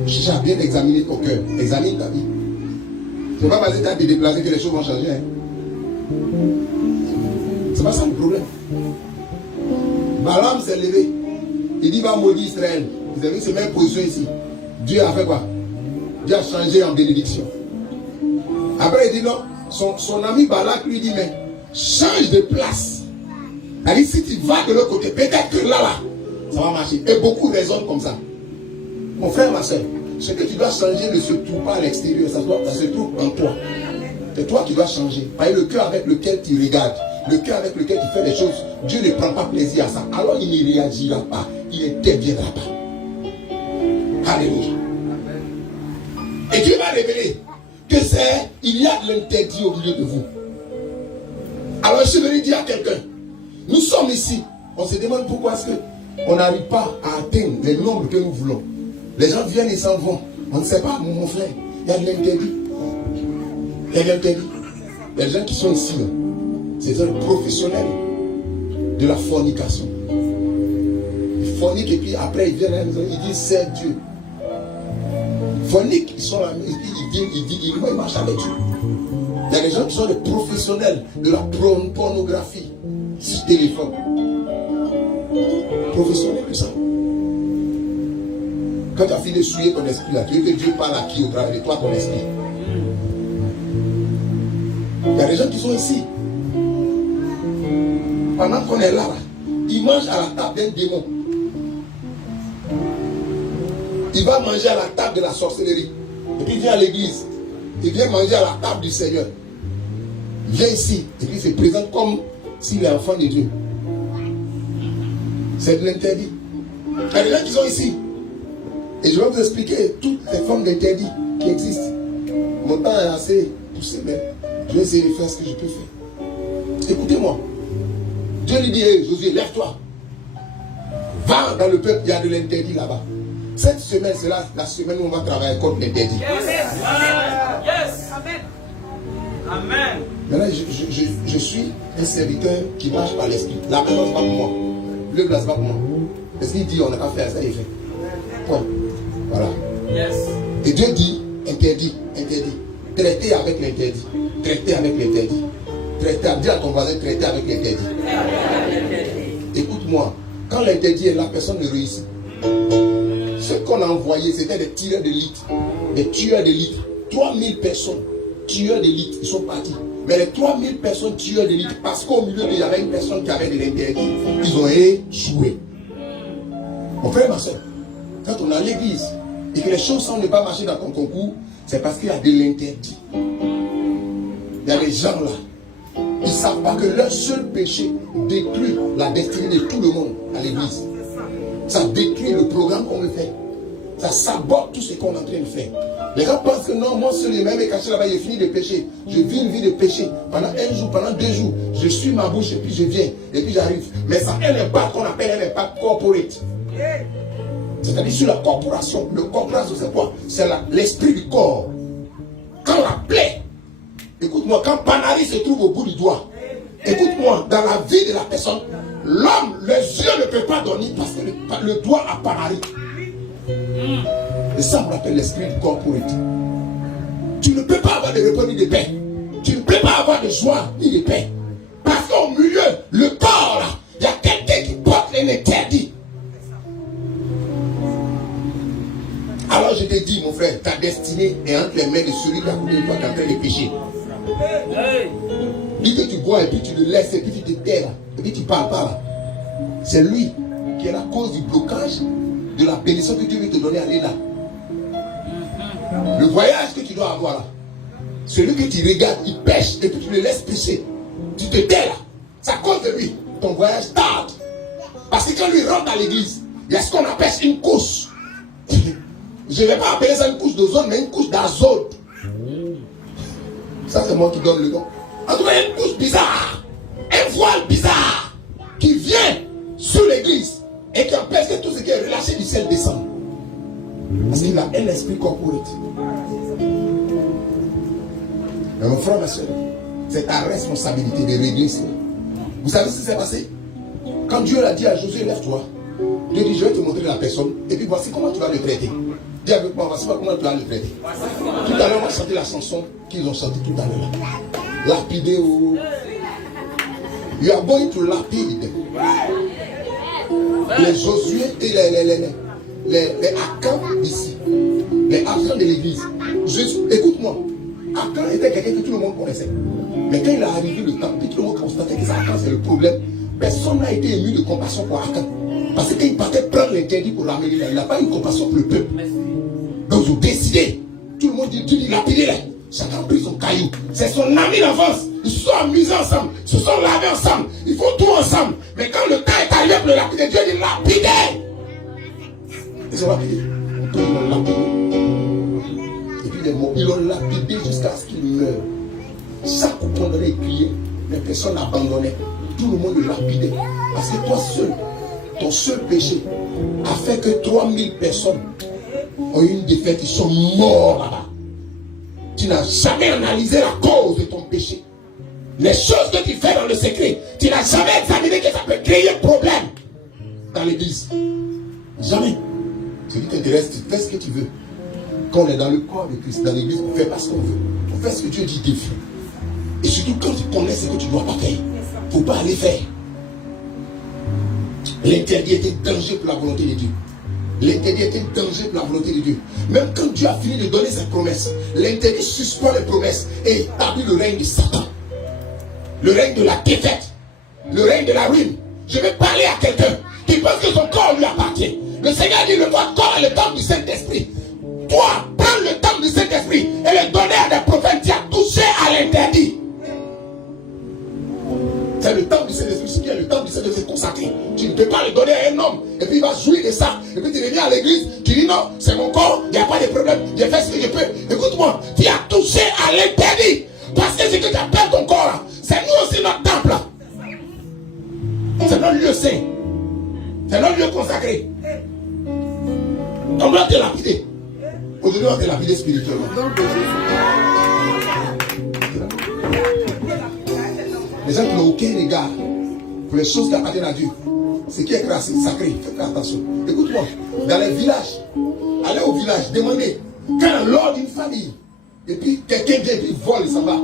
Cherche à bien examiner ton cœur. Examine ta vie. Ce n'est pas parce que tu as été déplacé que les choses vont changer. Hein. C'est pas ça le problème. Balaam s'est levé. Il dit, va maudire Israël. Vous avez vu, c'est même position ici. Dieu a fait quoi? Dieu a changé en bénédiction. Après, il dit non. Son ami Balak lui dit, mais change de place. Il dit, si tu vas de l'autre côté, peut-être que là, ça va marcher. Et beaucoup raisonnent comme ça. Mon frère, ma soeur, ce que tu dois changer ne se trouve pas à l'extérieur, ça se trouve en toi. C'est toi qui dois changer. Par le cœur avec lequel tu regardes, le cœur avec lequel tu fais les choses, Dieu ne prend pas plaisir à ça. Alors il ne réagira pas, il ne t'interviendra pas. Alléluia. Et Dieu va révéler que il y a de l'interdit au milieu de vous. Alors je suis venu dire à quelqu'un, nous sommes ici, on se demande pourquoi est-ce qu'on n'arrive pas à atteindre les nombres que nous voulons. Les gens viennent et s'en vont. On ne sait pas, mon frère. Il y a de l'interdit. Il y a de l'interdit. Il y a des gens qui sont ici. C'est des gens professionnels de la fornication. Ils forniquent et puis après ils viennent à la maison. Ils disent c'est Dieu. Ils forniquent. Ils sont là. Ils marchent avec Dieu. Il y a des gens qui sont des professionnels de la pornographie sur téléphone. Professionnels de ça. Quand tu as fini de souiller ton esprit là, tu veux que Dieu parle à qui au travers de toi, ton esprit? Il y a des gens qui sont ici. Pendant qu'on est là, ils mangent à la table d'un démon. Il va manger à la table de la sorcellerie. Et puis il vient à l'église. Il vient manger à la table du Seigneur. Il vient ici. Et puis il se présente comme s'il est enfant de Dieu. C'est de l'interdit. Il y a des gens qui sont ici. Et je vais vous expliquer toutes les formes d'interdit qui existent. Mon temps est assez poussé, mais je vais essayer de faire ce que je peux faire. Écoutez-moi. Dieu lui dit, hey, Josué, lève-toi. Va dans le peuple, il y a de l'interdit là-bas. Cette semaine, c'est la semaine où on va travailler contre l'interdit. Yes. Amen. Amen. Maintenant, je suis un serviteur qui marche par l'esprit. La main, c'est pas pour moi. Le blanc, c'est pas pour moi. Parce qu'il dit, on n'a pas fait ça, il fait. Point. Voilà. Yes. Et Dieu dit, interdit, interdit. Traitez avec l'interdit. Traitez avec l'interdit. Traitez, dis à ton voisin, traitez avec l'interdit. Écoute-moi, quand l'interdit est là, personne ne réussit. Ceux qu'on a envoyés, c'était des tireurs d'élite, des tueurs d'élite. 3000 personnes, tueurs d'élite, ils sont partis. Mais les 3000 personnes tueurs d'élite, parce qu'au milieu il y avait une personne qui avait de l'interdit, ils ont échoué. Mon frère et ma soeur, quand on est à l'église et que les choses semblent ne pas marcher dans ton concours, c'est parce qu'il y a de l'interdit. Il y a des gens là, ils ne savent pas que leur seul péché détruit la destinée de tout le monde à l'église. Ça détruit le programme qu'on veut faire. Ça sabote tout ce qu'on est en train de faire. Les gens pensent que non, moi seul, même caché là-bas, j'ai fini de pécher. Je vis une vie de péché. Pendant un jour, pendant 2 jours, je suis ma bouche et puis je viens. Et puis j'arrive. Mais ça a un impact qu'on appelle un impact corporate. C'est-à-dire sur la corporation. Le corporation, c'est quoi? C'est l'esprit du corps. Quand la plaie, écoute-moi, quand Panari se trouve au bout du doigt, écoute-moi, dans la vie de la personne, l'homme, les yeux ne peuvent pas dormir parce que le doigt a Panari. Et ça, on appelle l'esprit du corporate. Tu ne peux pas avoir de repos ni de paix. Tu ne peux pas avoir de joie ni de paix. Parce qu'au milieu, le corps là, il y a quelqu'un qui porte un interdit. Alors je te dis, mon frère, ta destinée est entre les mains de celui qui a coupé de toi qui est en train de pécher. Dis que tu bois et puis tu le laisses et puis tu te tais là. Et puis tu ne parles pas là. C'est lui qui est la cause du blocage de la bénédiction que Dieu veut te donner à aller là. Le voyage que tu dois avoir là, celui que tu regardes, il pêche et puis tu le laisses pêcher. Tu te tais là. C'est à cause de lui. Ton voyage tarde. Parce que quand lui rentre dans l'église, il y a ce qu'on appelle une couche. Je ne vais pas appeler ça une couche d'ozone, mais une couche d'azote. Ça, c'est moi qui donne le nom. En tout cas, il y a une couche bizarre. Un voile bizarre qui vient sur l'église et qui empêche que tout ce qui est relâché du ciel descende. Parce qu'il a un esprit corporate. Mais mon frère, ma soeur, c'est ta responsabilité de régler cela. Vous savez ce qui s'est passé? Quand Dieu l'a dit à Josué, lève-toi. Dieu dit, je vais te montrer la personne. Et puis voici comment tu vas le traiter. Dis avec moi, voici comment tu vas le traiter. Tout à l'heure, on va chanter la chanson qu'ils ont chantée tout à l'heure. Lapider au... You are going to lapide them. Les Josué et les Acans d'ici. Les Acans de l'église. Écoute-moi. Akan était quelqu'un que tout le monde connaissait. Mais quand il a arrivé le temps, tout le monde constatait que Akan c'est le problème. Personne n'a été ému de compassion pour Akan. Parce que quand il partait prendre l'interdit pour l'amener, il n'a pas eu compassion pour le peuple. Donc ils ont décidé. Tout le monde dit, Dieu dit lapidez-les. Chacun a pris son caillou. C'est son ami d'enfance. Ils se sont amusés ensemble. Ils se sont lavés ensemble. Ils font tout ensemble. Mais quand le temps est arrivé pour le lapider, Dieu dit lapidez. Ils ont lapidé. Ils l'ont lapidé. Et puis les mots, ils l'ont lapidé jusqu'à ce qu'il meure. Chaque coup qu'on donnait, il criait. Les personnes abandonnaient. Tout le monde le lapidait. Parce que toi seul, ton seul péché a fait que 3000 personnes ont eu une défaite. Ils sont morts là-bas. Tu n'as jamais analysé la cause de ton péché. Les choses que tu fais dans le secret, tu n'as jamais examiné que ça peut créer un problème dans l'église. Jamais. Ce qui t'intéresse, tu fais ce que tu veux. Quand on est dans le corps de Christ, dans l'église, on ne fait pas ce qu'on veut. On fait ce que Dieu dit de faire. Et surtout quand tu connais ce que tu ne dois pas faire, il ne faut pas aller faire. L'interdit était danger pour la volonté de Dieu. L'interdit était danger pour la volonté de Dieu. Même quand Dieu a fini de donner ses promesses, l'interdit suspend les promesses et établit le règne de Satan. Le règne de la défaite. Le règne de la ruine. Je vais parler à quelqu'un qui pense que son corps lui appartient. Le Seigneur dit, le corps est le temple du Saint-Esprit. Toi, prends le temple du Saint-Esprit et le donner à des prophètes qui ont touché à l'interdit. C'est le temple du Saint-Esprit, ce qui est le temple du Saint-Esprit consacré. Tu ne peux pas le donner à un homme et puis il va jouir de ça. Et puis tu reviens à l'église, tu dis non, c'est mon corps, il n'y a pas de problème, j'ai fait ce que je peux. Écoute-moi, tu as touché à l'interdit. Parce que ce que tu appelles ton corps là, c'est nous aussi notre temple là. C'est notre lieu saint. C'est notre lieu consacré. On doit te lapider. Aujourd'hui, on va te lapider spirituellement. Les gens qui n'ont aucun regard pour les choses qui appartiennent à Dieu, ce qui est sacré, faites attention. Écoute-moi, dans les villages, allez au village, demandez, quand lors d'une famille, et puis quelqu'un vient et puis vole et s'en va,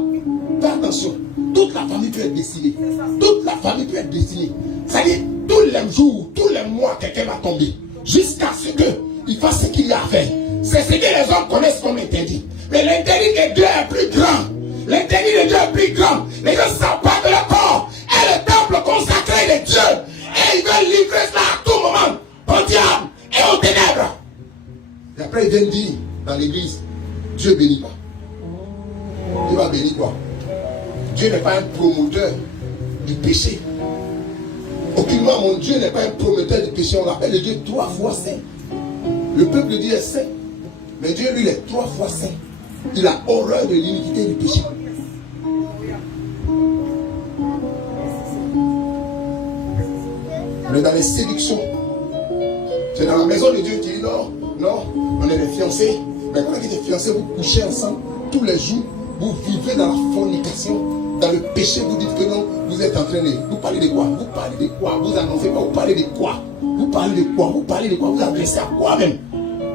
fais attention, toute la famille peut être destinée. Toute la famille peut être destinée. C'est-à-dire, tous les jours, tous les mois, quelqu'un va tomber, jusqu'à ce qu'il fasse ce qu'il y a à faire. C'est ce que les hommes connaissent comme interdit. Mais l'interdit de Dieu est plus grand. L'interdit de Dieu est plus grand. Les gens s'emparent de leur corps. Et le temple consacré de Dieu. Et ils veulent livrer cela à tout moment. Au diable et aux ténèbres. Et après, ils viennent dire dans l'église, Dieu bénit pas. Dieu va bénir quoi? Dieu n'est pas un promoteur du péché. Aucunement, mon Dieu n'est pas un promoteur du péché. On l'appelle le Dieu 3 fois saint. Le peuple de Dieu est saint. Mais Dieu, lui, il est 3 fois saint. Il a horreur de l'iniquité du péché. Mais dans les séductions, c'est dans la maison de Dieu qui dit non, non, on est des fiancés. Mais quand vous êtes fiancés, vous couchez ensemble tous les jours, vous vivez dans la fornication, dans le péché, vous dites que non, vous êtes en train de. Vous parlez de quoi? Vous parlez de quoi? Vous annoncez quoi? Vous parlez de quoi? Vous parlez de quoi? Vous parlez de quoi? Vous adressez à quoi même?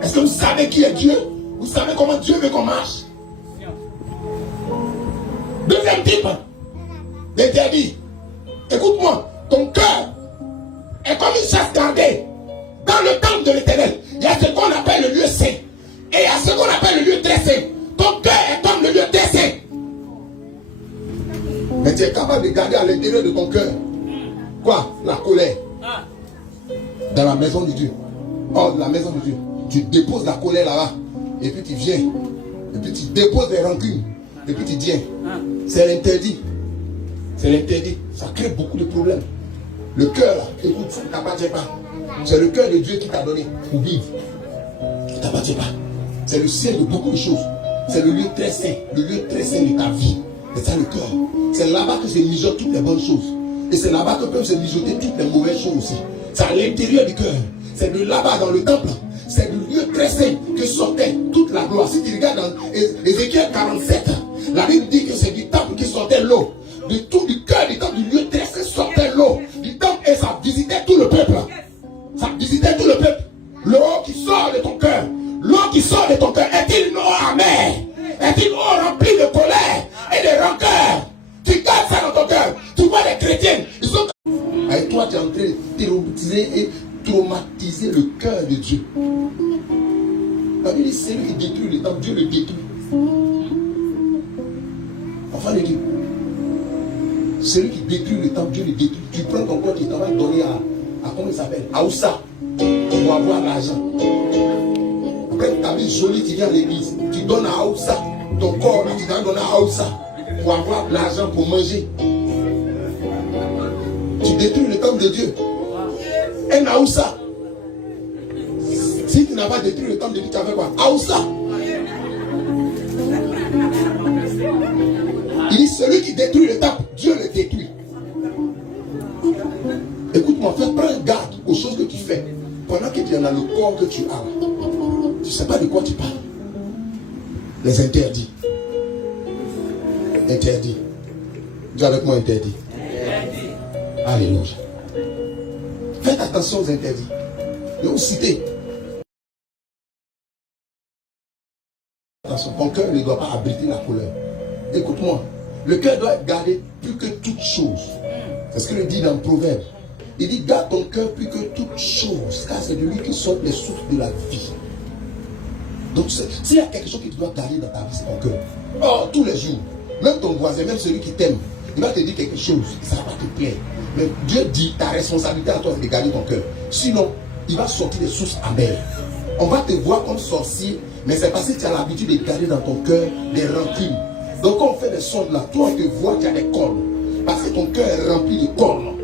Est-ce que vous savez qui est Dieu? Vous savez comment Dieu veut qu'on marche? Deuxième type d'interdit. Écoute-moi, ton cœur est comme une chasse gardée. Dans le temple de l'Éternel, il y a ce qu'on appelle le lieu saint. Et il y a ce qu'on appelle le lieu très saint. Ton cœur est comme le lieu très saint. Mais tu es capable de garder à l'intérieur de ton cœur quoi? La colère. Dans la maison de Dieu. Hors de la maison de Dieu. Tu déposes la colère là-bas. Et puis tu viens. Et puis tu déposes les rancunes. Et puis tu viens. C'est l'interdit. C'est l'interdit. Ça crée beaucoup de problèmes. Le cœur là, écoute, ça ne t'appartient pas. C'est le cœur de Dieu qui t'a donné pour vivre. Ça ne t'appartient pas. C'est le ciel de beaucoup de choses. C'est le lieu très saint. Le lieu très saint de ta vie. C'est ça le cœur. C'est là-bas que se mijotent toutes les bonnes choses. Et c'est là-bas que peuvent se mijoter toutes les mauvaises choses aussi. C'est à l'intérieur du cœur. C'est de là-bas dans le temple. C'est du lieu très saint que sortait toute la gloire. Si tu regardes dans Ézéchiel 47, la Bible dit que c'est du temple qui sortait l'eau. De tout du cœur du temple, du lieu très saint sortait l'eau. Du temple et ça visitait tout le peuple. Ça visitait tout le peuple. L'eau qui sort de ton cœur. L'eau qui sort de ton cœur. Est-il une eau amère? Est-il une eau remplie de colère et de rancœur? Tu gardes ça dans ton cœur. Tu vois les chrétiens. Ils sont... Avec toi, tu es en train de traumatiser le cœur de Dieu. La Bible dit, c'est lui qui détruit le temple, Dieu le détruit. Enfin de Dieu. C'est lui qui détruit le temple, Dieu le détruit. Tu prends ton corps, tu t'en vas donner à comment il s'appelle? À Oussa. Pour avoir l'argent. Après ta vie jolie, tu viens à l'église. Tu donnes à Oussa. Ton corps, là, tu t'en donnes à Oussa. Pour avoir l'argent pour manger. Tu détruis le temple de Dieu. Un Aoussa. Si tu n'as pas détruit le temple de Dieu, tu as fait quoi? Aoussa. Il dit celui qui détruit le temple, Dieu le détruit. Écoute-moi, prends garde aux choses que tu fais. Pendant que tu es dans le corps que tu as là. Tu ne sais pas de quoi tu parles. Les interdits. Interdits. Dis avec moi interdit. Alléluia. Faites attention aux interdits. Je vais vous citer. Attention, ton cœur ne doit pas abriter la colère. Écoute-moi, le cœur doit être gardé plus que toute chose. C'est ce que il dit dans le Proverbe. Il dit garde ton cœur plus que toute chose, car c'est de lui qui sortent les sources de la vie. Donc s'il y a quelque chose que tu dois garder dans ta vie, c'est ton cœur. Oh, tous les jours, même ton voisin, même celui qui t'aime, il va te dire quelque chose, ça ne va pas te plaire. Mais Dieu dit, ta responsabilité à toi, c'est de garder ton cœur. Sinon, il va sortir des sources amères. On va te voir comme sorcier, mais c'est parce que tu as l'habitude de garder dans ton cœur des rancunes. Donc quand on fait des sondes là, toi on te voit, tu as des cornes. Parce que ton cœur est rempli de cornes.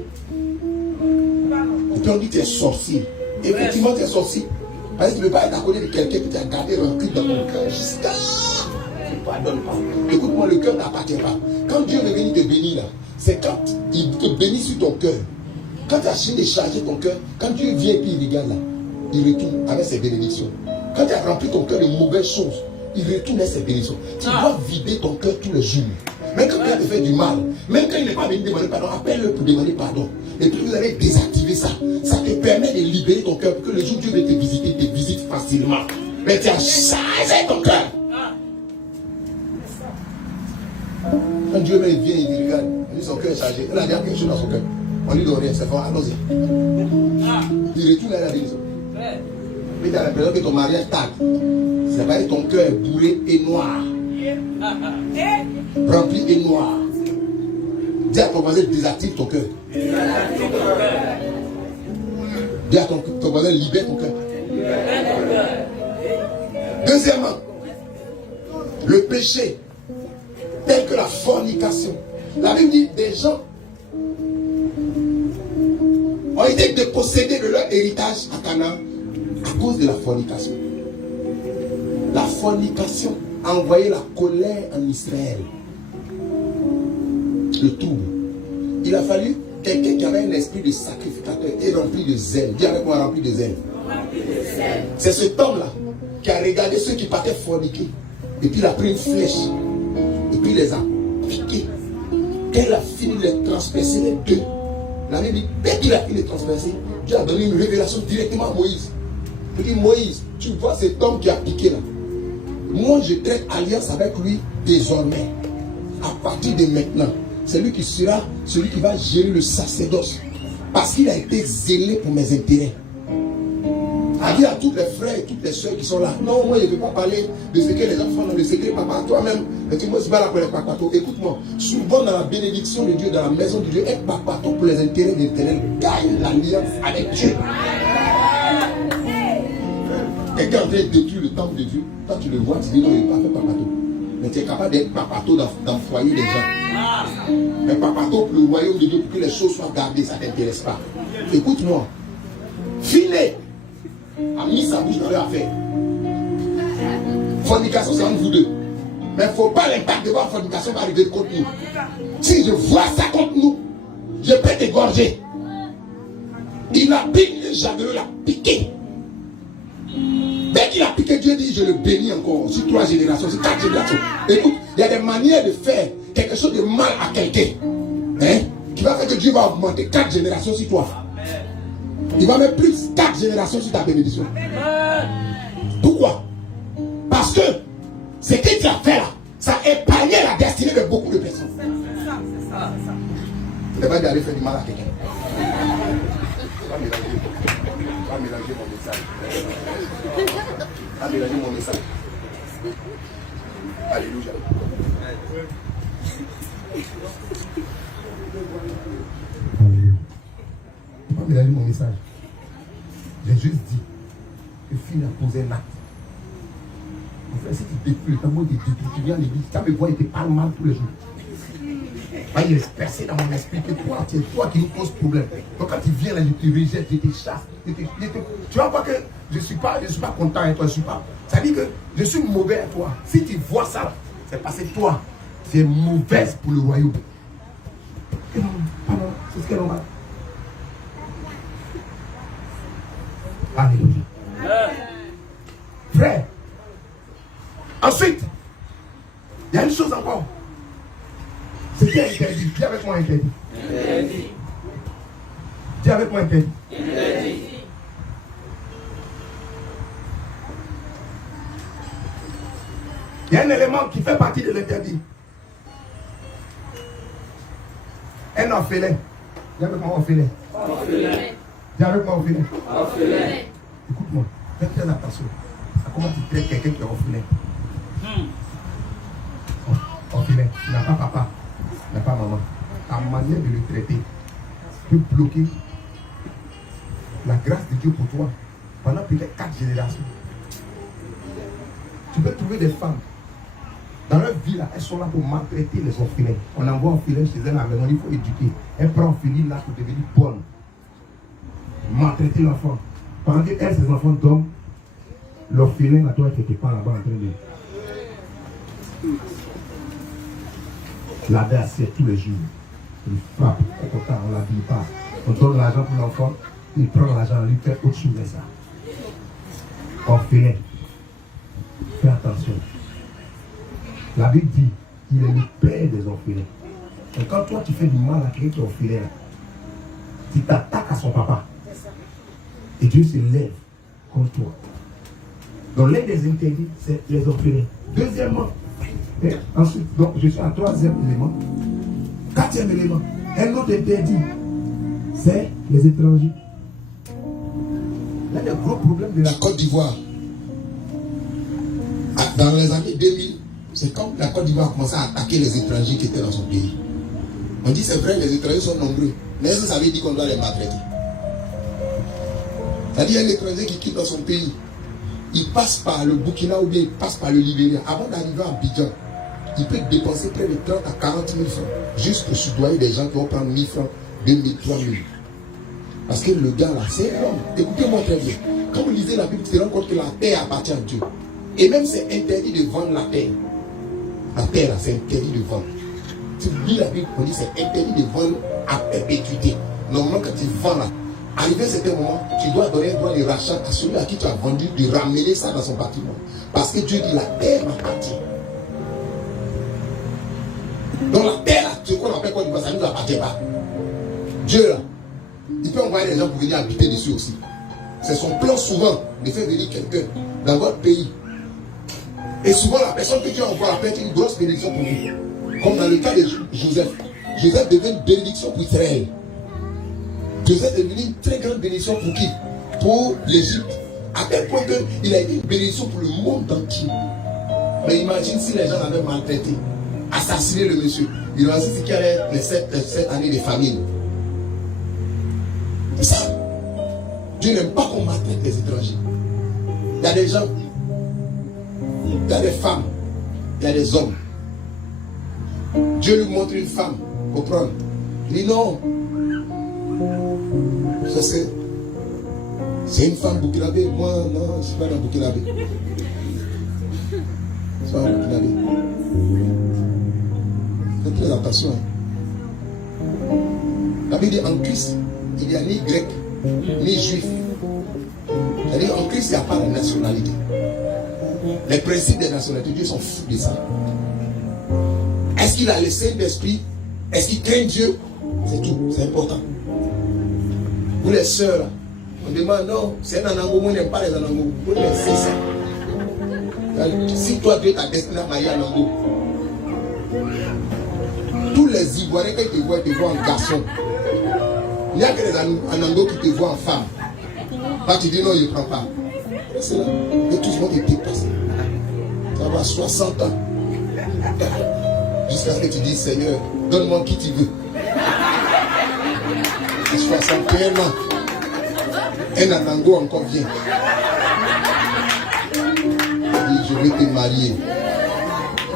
Et puis on dit que tu es sorcier. Et effectivement tu es sorcier. Parce que tu ne peux pas être à côté de quelqu'un qui t'a gardé rancune dans ton cœur jusqu'à... Tu ne pardonnes pas. Écoute-moi, le cœur n'appartient pas. Quand Dieu veut venir te bénir là, c'est quand il te bénit sur ton cœur. Quand tu as fini de charger ton cœur, quand Dieu vient et puis il regarde là, il retourne avec ses bénédictions. Quand tu as rempli ton cœur de mauvaises choses, il retourne avec ses bénédictions. Tu dois vider ton cœur tous les jours. Même quand quelqu'un te fait du mal, même quand il n'est pas venu demander pardon, appelle-le pour demander pardon. Et puis vous allez désactiver ça. Ça te permet de libérer ton cœur pour que le jour où Dieu veut te visiter, il te visite facilement. Mais tu as chargé ton cœur. Quand Dieu vient, il dit regarde, il dit son cœur est chargé. Il a déjà quelque chose dans son cœur. On lui donne rien, c'est fort, allons-y. Il retourne à la maison. Mais tu as l'impression que ton mariage tarde. C'est pas que ton cœur est bourré et noir. Rempli et noir. Dis à ton voisin, désactive ton cœur. Dis à ton voisin, libère ton cœur. Deuxièmement, le péché, tel que la fornication. La Bible dit, des gens ont été dépossédés de leur héritage à Canaan à cause de la fornication. La fornication a envoyé la colère en Israël. Le trouble. Il a fallu quelqu'un qui avait un esprit de sacrificateur et rempli de zèle. Dis avec moi, rempli de zèle. C'est cet homme-là qui a regardé ceux qui partaient forniquer. Et puis il a pris une flèche. Et puis il les a piqués. Quand il a fini de les transpercer, les deux. La Bible dit, dès qu'il a fini de les transpercer, Dieu a donné une révélation directement à Moïse. Il dit, Moïse, tu vois cet homme qui a piqué là. Moi, je traite alliance avec lui désormais. À partir de maintenant, c'est lui qui sera celui qui va gérer le sacerdoce. Parce qu'il a été zélé pour mes intérêts. A dit à tous les frères et toutes les soeurs qui sont là, non, moi je ne veux pas parler de ce que les enfants font, de ce que papa, toi-même, moi je ne pas là pour les papatos. Écoute-moi, souvent dans la bénédiction de Dieu, dans la maison de Dieu, être papato pour les intérêts de l'Éternel gagne l'alliance avec Dieu. Quelqu'un est en train de détruire le temple de Dieu. Quand tu le vois, tu dis non, il n'est pas fait papato. Mais tu es capable d'être papato dans le foyer des gens. Mais papato pour le royaume de Dieu, pour que les choses soient gardées, ça ne t'intéresse pas. Écoute-moi. Filet a mis sa bouche dans leur affaire. Fornication, c'est entre vous deux. Mais il ne faut pas l'impact de votre fornication va arriver contre nous. Si je vois ça contre nous, je peux t'égorger. Il a piqué, le javelot l'a piqué. Dès qu'il a piqué, Dieu dit, je le bénis encore. Sur 3 générations, sur 4 générations. Écoute, il y a des manières de faire quelque chose de mal à quelqu'un. Hein, qui va faire que Dieu va augmenter 4 générations sur toi. Il va mettre plus 4 générations sur ta bénédiction. Pourquoi? Parce que ce que tu as fait là, ça a épargné la destinée de beaucoup de personnes. Tu ne vas pas aller faire du mal à quelqu'un. Va mélanger mon message. Va mélanger mon message. Alléluia. Va mélanger mon message. J'ai juste dit que Phil a posé un acte. En fait, si tu détruis le tambour, tu viens à l'église, tu me vois, il te parle mal tous les jours. Il est percé dans mon esprit que toi, c'est toi qui nous pose problème. Donc quand tu viens là, je te rejette, je te chasse. Tu vois pas que je ne suis pas content avec toi, je suis pas. Ça dit que je suis mauvais à toi. Si tu vois ça, c'est parce que toi, tu es mauvaise pour le royaume. Pardon, c'est ce qu'elle a. Alléluia. Frère. Ensuite, il y a une chose encore. C'est qui est interdit? Dis avec moi interdit. Interdit. Dis avec moi interdit. Interdit. Il y a un élément qui fait partie de l'interdit. Un orphelin. Dis avec moi orphelin. Orphelin. Dis avec moi orphelin. Orphelin. Écoute-moi, fais très attention à comment tu traites quelqu'un qui est orphelin. Orphelin, il n'a pas papa, il n'a pas maman. Ta manière de le traiter peut bloquer la grâce de Dieu pour toi pendant peut-être 4 générations. Tu peux trouver des femmes dans leur vie là, elles sont là pour maltraiter les orphelins. On envoie orphelins chez elles à la maison, il faut éduquer. Elle prend orpheline là pour devenir bonne. Maltraiter l'enfant. Pendant que elles, ces enfants dorment, l'orphelin là, toi, quelque part là-bas en train de laver assiette tous les jours. Il frappe, on ne l'habille pas. On donne l'argent pour l'enfant, il prend l'argent, il fait autre chose de ça. Orphelin. Fais attention. La Bible dit qu'il est le père des orphelins. Et quand toi tu fais du mal à quelqu'un qui est orphelin, tu t'attaques à son papa. Et Dieu se lève contre toi. Donc l'un des interdits, c'est les orphelins. Deuxièmement, et ensuite, donc je suis à troisième élément. Quatrième élément, un autre interdit, c'est les étrangers. L'un des gros problèmes de La Côte d'Ivoire, dans les années 2000, c'est quand la Côte d'Ivoire a commencé à attaquer les étrangers qui étaient dans son pays. On dit c'est vrai, les étrangers sont nombreux, mais est-ce que ça veut dire qu'on doit les maltraiter? C'est-à-dire qu'il y a un étranger qui quitte dans son pays, il passe par le Burkina ou bien il passe par le Libéria. Avant d'arriver à Abidjan, il peut dépenser près de 30 à 40 000 francs juste pour soudoyer des gens qui vont prendre 1000 francs, 2000, 3000. Parce que le gars là, c'est un homme. Écoutez-moi très bien. Quand vous lisez la Bible, vous vous rendez compte que la terre appartient à Dieu. Et même c'est interdit de vendre la terre. La terre là, c'est interdit de vendre. Si vous lisez la Bible, on dit c'est interdit de vendre à perpétuité. Normalement, quand tu vends là, arrivé à un certain moment, tu dois donner un droit de rachat à celui à qui tu as vendu, de ramener ça dans son bâtiment. Parce que Dieu dit la terre m'appartient. Donc la terre là, ce qu'on appelle quoi, ça ne nous appartient pas. Dieu là, il peut envoyer des gens pour venir habiter dessus aussi. C'est son plan souvent de faire venir quelqu'un dans votre pays. Et souvent la personne que Dieu envoie peut être une grosse bénédiction pour vous. Comme dans le cas de Joseph. Joseph devient une bénédiction pour Israël. Joseph est devenu une très grande bénédiction pour qui? Pour l'Égypte. À tel point qu'il a été une bénédiction pour le monde entier. Mais imagine si les gens l'avaient maltraité, assassiné le monsieur. Il aurait dit qu'il y avait les 7 années de famine. C'est ça. Dieu n'aime pas qu'on maltraite les étrangers. Il y a des gens, il y a des femmes, il y a des hommes. Dieu lui montre une femme, comprendre. Il dit non. Ça c'est une femme burkinabé. Moi, non, je ne suis pas dans burkinabé. Je suis pas dans burkinabé. Faites très attention. La Bible dit en Christ, il n'y a ni grec, ni juif. C'est-à-dire en Christ, il n'y a pas de nationalité. Les principes des nationalités, Dieu s'en fout de ça. Est-ce qu'il a le Saint-Esprit? Est-ce qu'il craint Dieu? C'est tout, c'est important. Vous les sœurs, on demande non, c'est un Anango, on n'aime pas les Anango. Vous laissez ça. Si toi Dieu t'a destiné à marier Anango, tous les Ivoiriens qui te voient en garçon. Il n'y a que les Anango qui te voient en femme. Là tu dis non, il ne prend pas. C'est là. Et tout le monde est dépassé. Ça va 60 ans. Jusqu'à ce que tu dis Seigneur, donne-moi qui tu veux. 61 ans. Un Anango encore vient. Il dit, je veux te marier.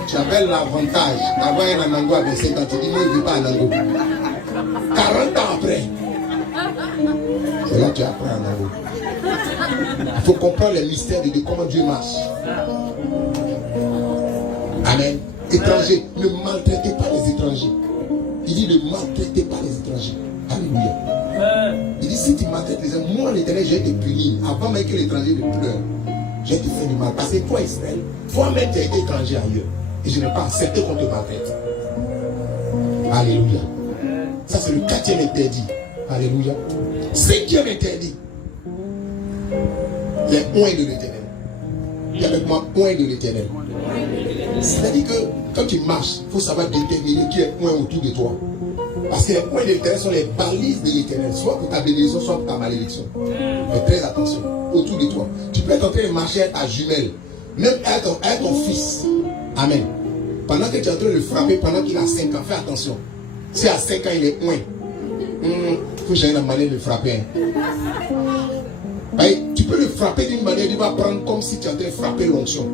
Tu avais l'avantage d'avoir un Anango à 25 ans. Tu dis, moi, je ne veux pas un Anango. 40 ans après. C'est là que tu apprends Anango. Il faut comprendre les mystères de comment Dieu marche. Amen. Étrangers, ne maltraitez pas les étrangers. Il dit ne maltraitez pas les étrangers. Alléluia. Il dit si tu maltraites les gens, moi l'Éternel, je vais te punir. Avant même que l'étranger ne pleure, je vais te faire du mal. Parce que toi, Israël, toi-même tu as été étranger ailleurs. Et je n'ai pas accepté qu'on te maltraite. Alléluia. Ça c'est le 4e interdit. Alléluia. 5e interdit. Les points de l'Éternel. Dis avec moi, point de l'Éternel. C'est-à-dire que quand tu marches, il faut savoir déterminer qui est point autour de toi. Parce que les points de l'Éternel sont les balises de l'Éternel, soit pour ta bénédiction, soit pour ta malédiction. Fais très attention, autour de toi. Tu peux être en train de marcher avec ta jumelle, même avec ton fils. Amen. Pendant que tu es en train de le frapper, pendant qu'il a 5 ans, fais attention. Si à 5 ans il est point, il faut que j'aille la manière de le frapper. Tu peux le frapper d'une manière, il va prendre comme si tu es en train de frapper l'onction.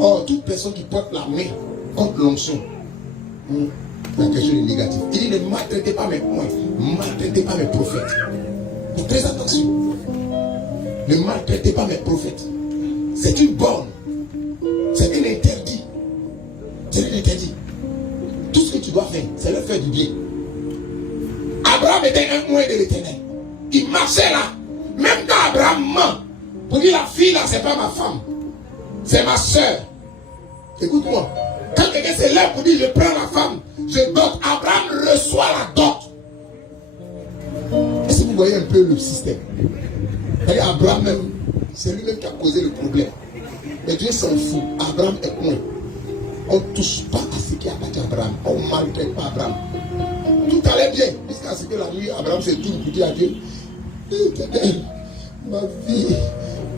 Or, toute personne qui porte la main contre l'onction, la question est négative. Il dit ne maltraitez pas mes points, ne maltraitez pas mes prophètes. Faites très attention. Ne maltraitez pas mes prophètes. C'est une borne. C'est un interdit. C'est un interdit. Tout ce que tu dois faire, c'est leur faire du bien. Abraham était un moins de l'Éternel. Il marchait là. Même quand Abraham ment, pour dire la fille là, c'est pas ma femme, c'est ma soeur. Écoute-moi. Quand quelqu'un se lève pour dire je prends la femme, je dote, Abraham reçoit la dot. Est-ce que vous voyez un peu le système? Abraham même, c'est lui-même qui a causé le problème. Mais Dieu s'en fout. Abraham est point. On ne touche pas à ce qui a appartient à Abraham. On ne maltraite pas Abraham. Tout allait bien. Jusqu'à ce que la nuit, Abraham se tourne pour dire à Dieu, ma fille,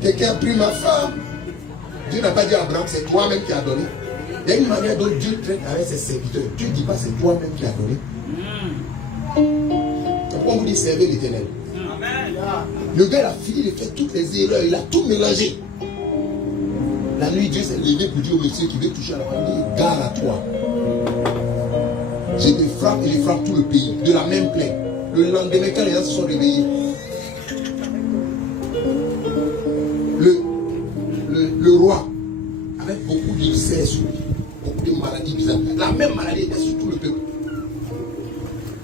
quelqu'un a pris ma femme. Dieu n'a pas dit à Abraham, c'est toi-même qui as donné. Il y a une manière dont Dieu traite avec ses serviteurs. Dieu ne dit pas, c'est toi-même qui as donné. C'est pourquoi on vous dit servez l'Éternel. Le gars il a fini de faire toutes les erreurs, il a tout mélangé. La nuit, Dieu s'est levé pour dire au monsieur qui veut toucher à la femme, il dit, gare à toi. Je te frappe et je frappe tout le pays, de la même plaie. Le lendemain, quand les gens se sont réveillés, le roi, avec beaucoup d'ulcères sur lui, beaucoup de maladies bizarres, la même maladie était sur tout le peuple.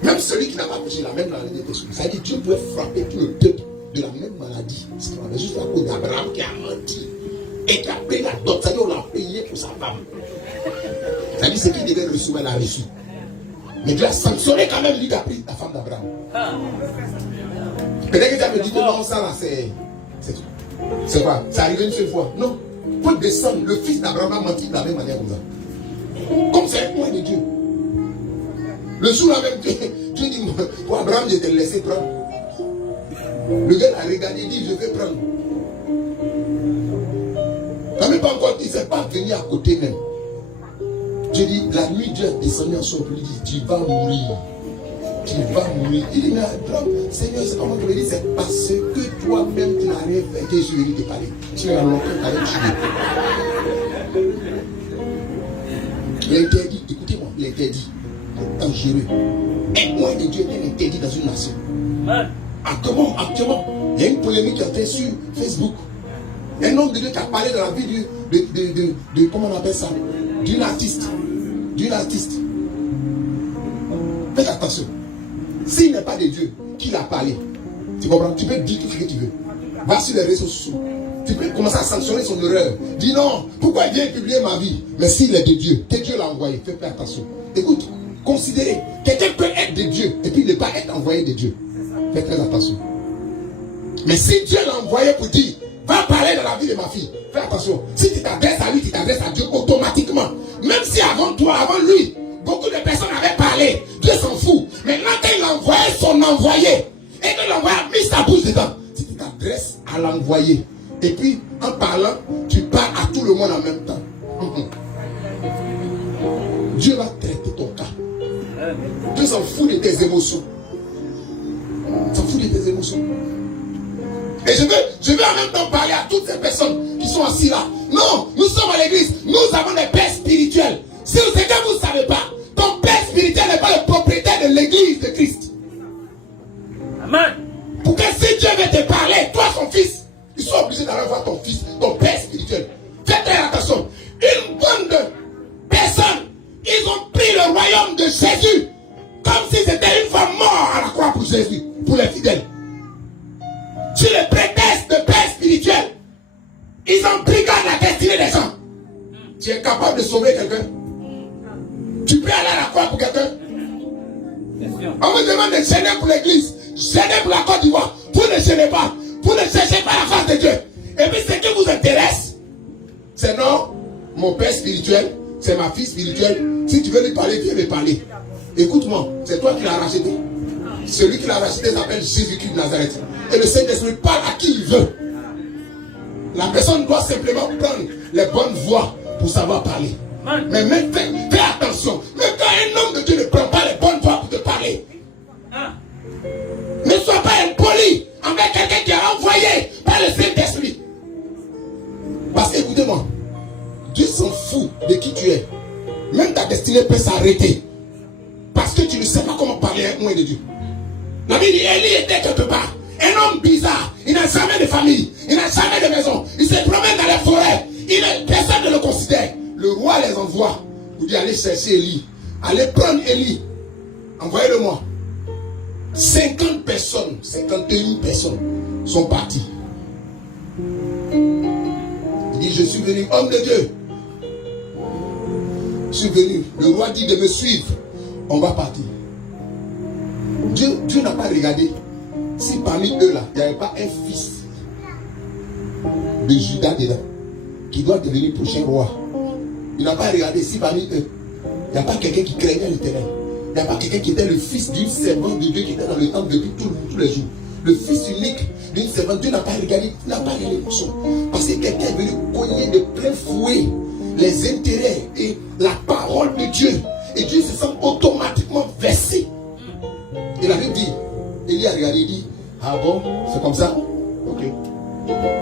Même celui qui n'a pas péché, la même maladie était sur lui. Ça veut dire que Dieu pouvait frapper tout le peuple de la même maladie. C'est juste à cause d'Abraham qui a menti et qui a payé la dot. Ça veut dire qu'on l'a payé pour sa femme. Ça veut dire ce qu'il devait recevoir, il a reçu. Mais Dieu a sanctionné quand même lui qui a pris la femme d'Abraham. Peut-être que Dieu me dit que non, ça là, c'est quoi? Ça arrive une seule fois. Non. Pour descendre, le fils d'Abraham a menti de la même manière comme ça. Comme c'est un point de Dieu. Le jour là même, Dieu dit, pour Abraham, je t'ai laissé prendre. Le gars a regardé, il dit, je vais prendre. Quand même pas encore, il ne s'est pas venu à côté même. Dieu dit, la nuit, Dieu est descendu en son pour lui dire, tu vas mourir. Tu vas mourir. Il dit, mais Abraham, Seigneur, c'est comment tu me dis, c'est parce que toi-même, tu n'as rien fait que je suis venu te parler. Tu as longtemps tué. Il est interdit, écoutez-moi, il est interdit. Dangereux. Un point de Dieu est interdit dans une nation. Actuellement, il y a une polémique qui est en train sur Facebook. Un homme de Dieu qui a parlé de la vie de comment on appelle ça, d'une artiste. Faites attention. S'il n'est pas de Dieu, qui l'a parlé, tu comprends? Tu peux dire tout ce que tu veux. Va sur les réseaux sociaux. Tu peux commencer à sanctionner son erreur. Dis non, pourquoi il vient publier ma vie? Mais s'il est de Dieu, que Dieu l'a envoyé, fais attention. Écoute, considérez, quelqu'un peut être de Dieu et puis ne pas être envoyé de Dieu. Fais très attention. Mais si Dieu l'a envoyé pour dire, va parler de la vie de ma fille, fais attention. Si tu t'adresses à lui, tu t'adresses à Dieu automatiquement. Même si avant toi, avant lui, beaucoup de personnes avaient parlé, Dieu s'en fout. Maintenant, quand il a envoyé son envoyé, et que l'envoyé a mis sa bouche dedans, si tu t'adresses à l'envoyé, et puis en parlant, tu parles à tout le monde en même temps. Dieu va traiter ton cas. Dieu s'en fout de tes émotions. S'en fout de tes émotions. Et je veux en même temps parler à toutes ces personnes qui sont assis là. Non, nous sommes à l'église. Nous avons des pères spirituels. Si vous ne savez pas, ton père spirituel n'est pas le propriétaire de l'église de Christ. Amen. Pour que si Dieu veut te parler, toi son fils, ils sont obligés d'aller voir ton fils, ton père spirituel. Faites très attention. Une bande de personnes, ils ont pris le royaume de Jésus comme si c'était une femme morte à la croix pour Jésus, pour les fidèles. Sur le prétexte de père spirituel, ils ont brigade la destinée des gens. Tu es capable de sauver quelqu'un? Tu peux aller à la croix pour quelqu'un? On vous demande de gêner pour l'église, gêner pour la Côte d'Ivoire. Vous ne gênez pas. Vous ne cherchez pas la face de Dieu. Et puis ce qui vous intéresse, c'est non, mon père spirituel, c'est ma fille spirituelle. Si tu veux lui parler, viens lui parler. Écoute-moi, c'est toi qui l'as racheté. Celui qui l'a racheté s'appelle Jésus-Christ de Nazareth. Et le Saint-Esprit parle à qui il veut. La personne doit simplement prendre les bonnes voies pour savoir parler. Mais même fais attention. Même quand un homme de Dieu ne prend pas les bonnes voies pour te parler, ne sois pas impoli envers quelqu'un qui est envoyé par le Saint-Esprit. Parce que écoutez-moi, Dieu s'en fout de qui tu es. Même ta destinée peut s'arrêter. Parce que tu ne sais pas comment parler à un moins de Dieu. La Bible dit, Élie était quelque part. Un homme bizarre. Il n'a jamais de famille. Il n'a jamais de maison. Il se promène dans les forêts. Personne ne le considère. Le roi les envoie. Vous dit, allez chercher Élie. Allez prendre Élie. Envoyez-le-moi. 50 personnes, 51 personnes sont parties. Il dit, je suis venu, homme de Dieu. Je suis venu. Le roi dit de me suivre. On va partir. Dieu n'a pas regardé si parmi eux là, il n'y avait pas un fils de Judas dedans qui doit devenir prochain roi. Il n'a pas regardé si parmi eux, il n'y a pas quelqu'un qui craignait l'Éternel. Il n'y a pas quelqu'un qui était le fils d'une servante de Dieu qui était dans le temple depuis tous les jours. Le fils unique d'une servante. Dieu n'a pas regardé, il n'a pas regardé l'émotion. Parce que quelqu'un est venu cogner de plein fouet les intérêts et la parole de Dieu. Et Dieu se sent automatiquement versé. Et la Bible dit, Élie a regardé et dit, ah bon, c'est comme ça? Ok.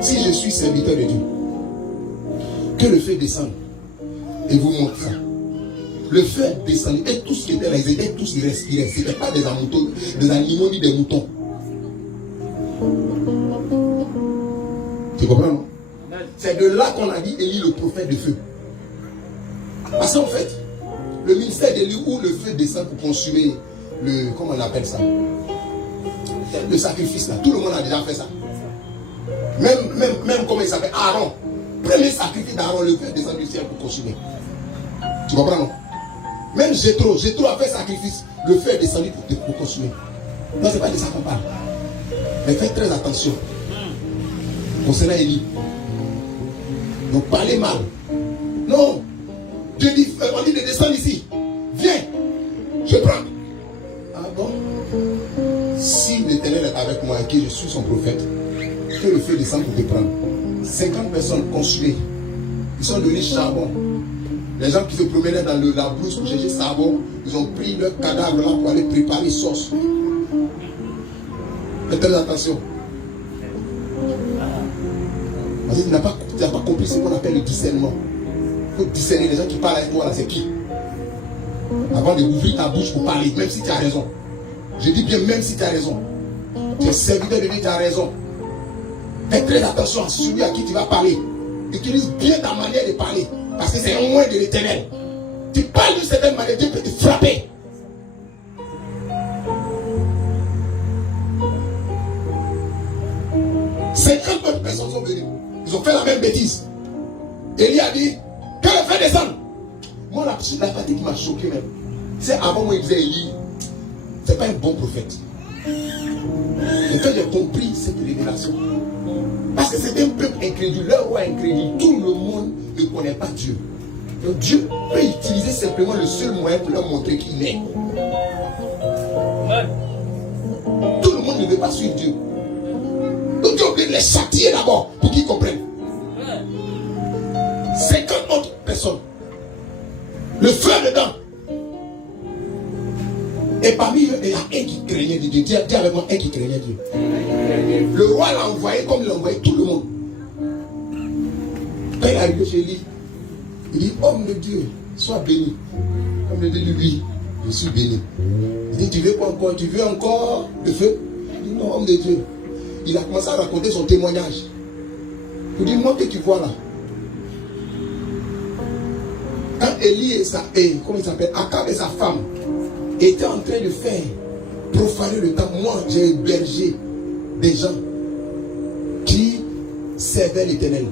Si je suis serviteur de Dieu, que le feu descende et vous montre ça. Le feu est descendu et tout ce qui était là, ils étaient tous irrespirables. Ce n'était pas des animaux ni des moutons. Tu comprends, non? C'est de là qu'on a dit Élie le prophète de feu. Parce qu'en fait, le ministère d'Élie où le feu descend pour consumer le, comment on appelle ça? Le sacrifice là. Tout le monde a déjà fait ça. Même comment il s'appelle? Aaron. Premier sacrifice d'Aaron, le feu descend du ciel pour consumer. Tu comprends, non? Même Jéthro a fait sacrifice. Le feu est descendu pour consumer. Non, c'est pas de ça qu'on parle. Mais faites très attention. Concernant Élie. Donc parlez mal. Non. Dieu dit, on dit de descendre ici. Viens. Je prends. Ah bon? Si l'Éternel est avec moi et que je suis son prophète, que le feu descende pour te prendre. 50 personnes consumées. Ils sont devenus charbon. Les gens qui se promenaient dans la brousse pour chercher savon, ils ont pris leur cadavre là pour aller préparer sauce. Faites très attention. Parce que tu n'as pas compris ce qu'on appelle le discernement. Il faut discerner les gens qui parlent avec toi là, c'est qui? Avant d'ouvrir ta bouche pour parler, même si tu as raison. Je dis bien même si tu as raison. Tu es serviteur de Dieu, tu as raison. Fais très attention à celui à qui tu vas parler. Utilise bien ta manière de parler. Parce que c'est un moyen de l'Éternel. Tu parles d'une certaine manière, Dieu peut te frapper. Autres personnes sont venues. Ils ont fait la même bêtise. Élie a dit, que le feu descende. Moi, la partie qui m'a choqué même, c'est avant moi, il disait Élie, c'est pas un bon prophète. Et quand j'ai compris cette révélation, parce que c'est un peuple incrédule, leur roi incrédule, tout le monde ne connaît pas Dieu. Donc Dieu peut utiliser simplement le seul moyen pour leur montrer qu'il est. Tout le monde ne veut pas suivre Dieu. Donc Dieu est obligé de les châtier d'abord pour qu'ils comprennent. 50 autres personnes. Le feu dedans. Et parmi eux, il y a un qui craignait Dieu. Dis avec moi, un qui craignait Dieu. Le roi l'a envoyé comme il a envoyé tout le monde. Quand il est arrivé chez lui, il dit, homme de Dieu, sois béni. Homme de Dieu dit, oui, je suis béni. Il dit, tu veux quoi encore? Tu veux encore le feu? Il dit, non, homme de Dieu. Il a commencé à raconter son témoignage. Il dit, moi que tu vois là. Quand Élie et comment il s'appelle, Akab et sa femme étaient en train de faire profaner le temple, moi j'ai hébergé des gens qui servaient l'Éternel.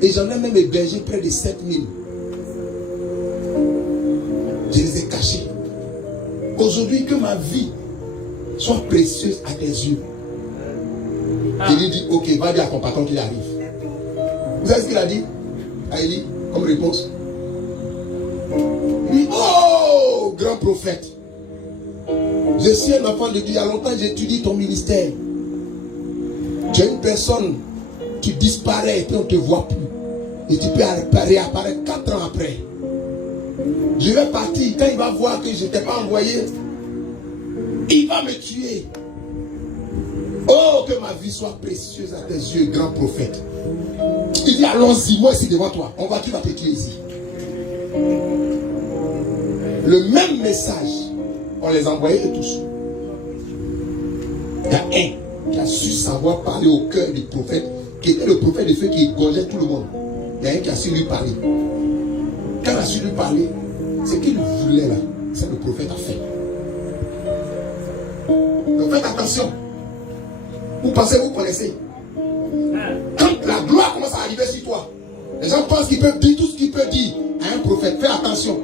Et j'en ai même hébergé près de 7000. Je les ai cachés. Aujourd'hui, que ma vie soit précieuse à tes yeux. Élie dit, ok, va dire à ton patron qu'il arrive. Vous savez ce qu'il a dit à Élie comme réponse? Il dit, oh, grand prophète, je suis un enfant de Dieu. Il y a longtemps, j'étudie ton ministère. Tu es une personne, tu disparais et puis on ne te voit plus. Et tu peux réapparaître 4 ans après. Je vais partir. Quand il va voir que je ne t'ai pas envoyé, il va me tuer. Oh, que ma vie soit précieuse à tes yeux, grand prophète. Il dit, allons-y, moi ici devant toi. Qui va te tuer ici? Le même message, on les envoyait tous. Il y a un qui a su savoir parler au cœur du prophète, qui était le prophète de feu qui égorgeait tout le monde. Il y a un qui a su lui parler. Quand il a su lui parler, ce qu'il voulait là, c'est le prophète a fait. Donc faites attention. Vous pensez, vous connaissez. Quand la gloire commence à arriver sur toi, les gens pensent qu'ils peuvent dire tout ce qu'ils peuvent dire à un prophète. Fais attention.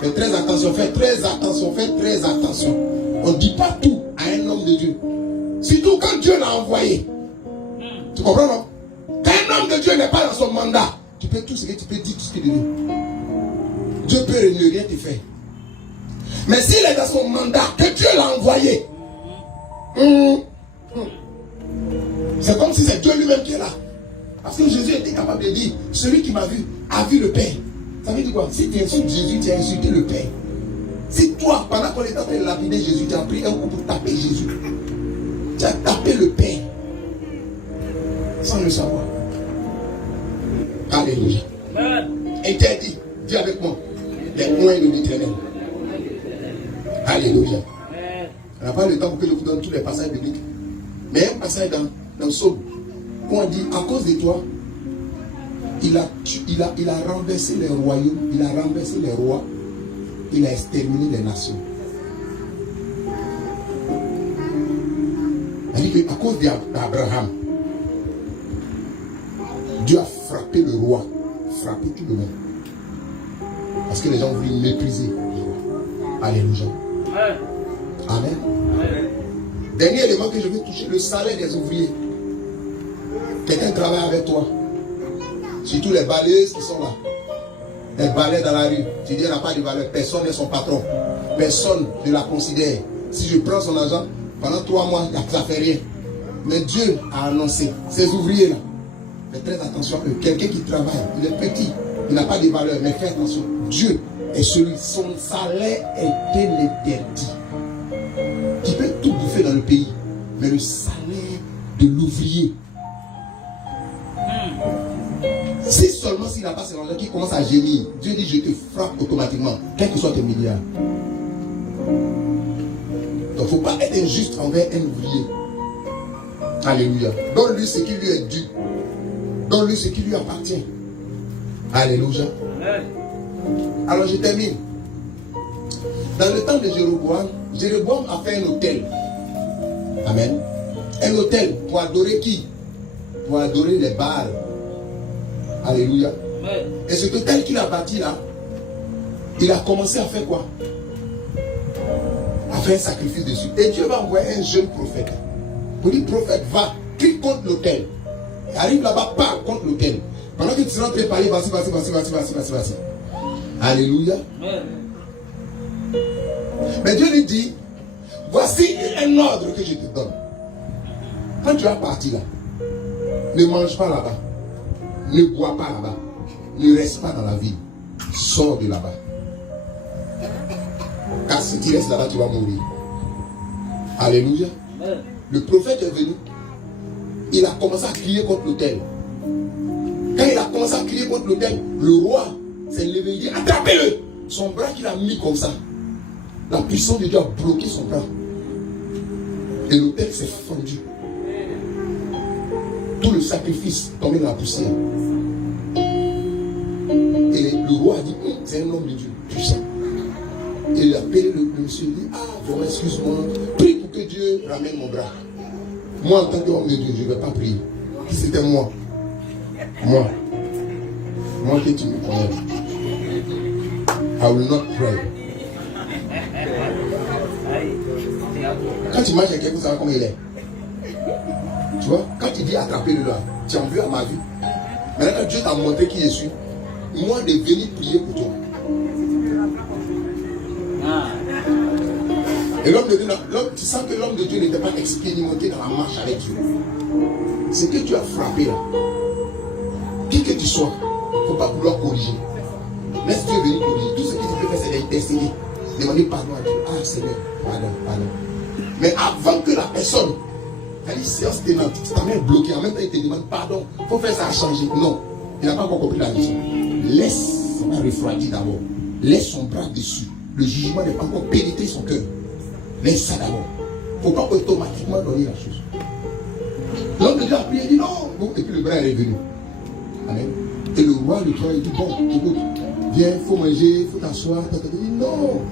Fais très attention, fais très attention, fais très attention. On ne dit pas tout à un homme de Dieu. Surtout quand Dieu l'a envoyé. Tu comprends, non? Quand un homme de Dieu n'est pas dans son mandat, tu peux tout ce que tu peux dire, tout ce que tu veux. Dieu peut ne rien te faire. Mais s'il est dans son mandat, que Dieu l'a envoyé, c'est comme si c'est Dieu lui-même qui est là. Parce que Jésus était capable de dire, celui qui m'a vu a vu le Père. Ça veut dire quoi? Si tu insultes Jésus, tu as insulté le Père. Si toi, pendant qu'on est en train de lapider Jésus, tu as pris un coup pour taper Jésus, tu as tapé le Père sans le savoir. Alléluia. Interdit, dis avec moi, les points de l'Éternel. Alléluia. On n'a pas le temps pour que je vous donne tous les passages bibliques. Mais un passage dans le psaume, où on dit, à cause de toi, il a renversé les royaumes, il a renversé les rois, il a exterminé les nations. C'est-à-dire qu'à cause d'Abraham, Dieu a frappé le roi, frappé tout le monde. Parce que les gens voulaient mépriser le roi. Alléluia. Amen. Dernier élément que je veux toucher, le salaire des ouvriers. Quelqu'un travaille avec toi. Surtout les balayeuses qui sont là. Les balayeurs dans la rue. Tu dis, elle n'a pas de valeur. Personne n'est son patron. Personne ne la considère. Si je prends son argent, pendant 3 mois, ça ne fait rien. Mais Dieu a annoncé, ces ouvriers-là, faites très attention à eux. Quelqu'un qui travaille, il est petit, il n'a pas de valeur, mais fais attention. Dieu est celui, son salaire est interdit. Tu peux tout bouffer dans le pays, mais le salaire de l'ouvrier, si seulement s'il n'a pas cet argent qui commence à gémir, Dieu dit, je te frappe automatiquement, quel que soit tes milliards. Donc il ne faut pas être injuste envers un ouvrier. Alléluia. Donne-lui ce qui lui est dû. Donne-lui ce qui lui appartient. Alléluia. Alors je termine. Dans le temps de Jéroboam, Jéroboam a fait un hôtel. Amen. Un hôtel pour adorer qui? Pour adorer les Baals. Alléluia. Et cet hôtel qu'il a bâti là, il a commencé à faire quoi? À faire un sacrifice dessus. Et Dieu va envoyer un jeune prophète. Pour dire, prophète, va, crie contre l'hôtel. Arrive là-bas, parle contre l'hôtel. Pendant que tu seras préparé, vas-y. Alléluia. Mais Dieu lui dit, voici un ordre que je te donne. Quand tu vas partir là, ne mange pas là-bas. Ne bois pas là-bas. Ne reste pas dans la ville. Sors de là-bas. Car si tu restes là-bas, tu vas mourir. Alléluia. Le prophète est venu. Il a commencé à crier contre l'autel. Quand il a commencé à crier contre l'autel, le roi s'est levé et dit, attrapez-le. Son bras qu'il a mis comme ça, la puissance de Dieu a bloqué son bras. Et l'autel s'est fendu. Tout le sacrifice tombé dans la poussière. Et le roi a dit, c'est un homme de Dieu puissant. Et il a appelé le monsieur, il dit, vraiment excuse-moi, prie pour que Dieu ramène mon bras. Moi en tant qu'homme de Dieu, je ne vais pas prier. C'était moi. Moi que tu me connais. I will not pray. Quand tu marches avec quelqu'un, tu sais comment il est. Tu vois, quand tu dis attraper-le là, tu en veux à ma vie. Maintenant, quand Dieu t'a montré qui je suis, moi de venir prier pour toi. Et l'homme de Dieu, tu sens que l'homme de Dieu n'était pas expérimenté dans la marche avec Dieu. C'est que tu as frappé là. Qui que tu sois, il ne faut pas vouloir corriger. Laisse Dieu venir corriger. Tout ce que tu peux faire, c'est d'intercéder. Demander pardon à Dieu. Ah Seigneur, pardon. Mais avant que la personne, elle dit séance tenante, ta main est bloquée, en même temps il te demande pardon, il faut faire ça à changer. Non, il n'a pas encore compris la leçon. Laisse ça refroidir d'abord. Laisse son bras dessus. Le jugement n'est pas encore pénétré son cœur. Laisse ça d'abord. Il ne faut pas automatiquement donner la chose. L'homme de Dieu a prié, il dit non. Et puis le bras est revenu. Amen. Et le roi, le roi, il dit bon, écoute, viens, il faut manger, il faut t'asseoir. Il dit non.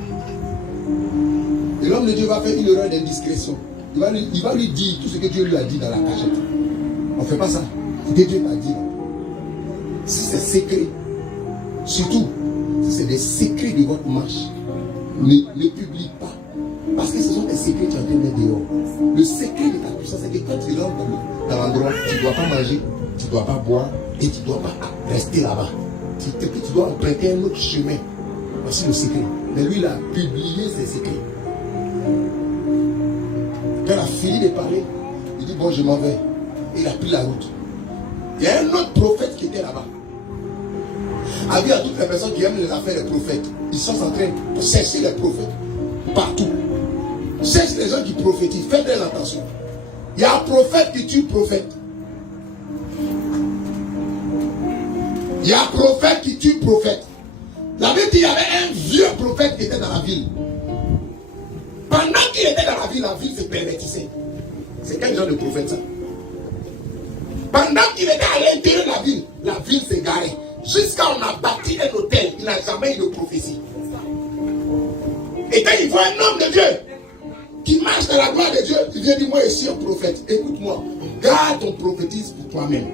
Et l'homme de Dieu va faire une erreur d'indiscrétion. il va lui dire tout ce que Dieu lui a dit dans la cachette. On ne fait pas ça. Dieu m'a dit. Si c'est secret, surtout, si c'est des secrets de votre marche, ne publie pas. Parce que ce sont des secrets que tu as en train de mettre dehors. Le secret de ta puissance, c'est que quand tu rentres dans l'endroit, tu ne dois pas manger, tu ne dois pas boire et tu ne dois pas rester là-bas. Tu dois emprunter un autre chemin. Voici le secret. Mais lui, il a publié ses secrets. Quand il a fini de parler, il dit bon, je m'en vais. Et il a pris la route. Il y a un autre prophète qui était là-bas. Avis à toutes les personnes qui aiment les affaires des prophètes. Ils sont en train de chercher les prophètes partout. Cherche les gens qui prophétisent. Faites très attention. Il y a un prophète qui tue prophète. Il y a un prophète qui tue prophète. La Bible dit qu'il y avait un vieux prophète qui était dans la ville. Pendant qu'il était dans la ville se pervertissait. C'est quel genre de prophète ça? Pendant qu'il était à l'intérieur de la ville s'égarait. Jusqu'à on a bâti un hôtel, il n'a jamais eu de prophétie. Et quand il voit un homme de Dieu qui marche dans la gloire de Dieu, il vient dire moi je suis un prophète. Écoute-moi, garde ton prophétisme pour toi-même.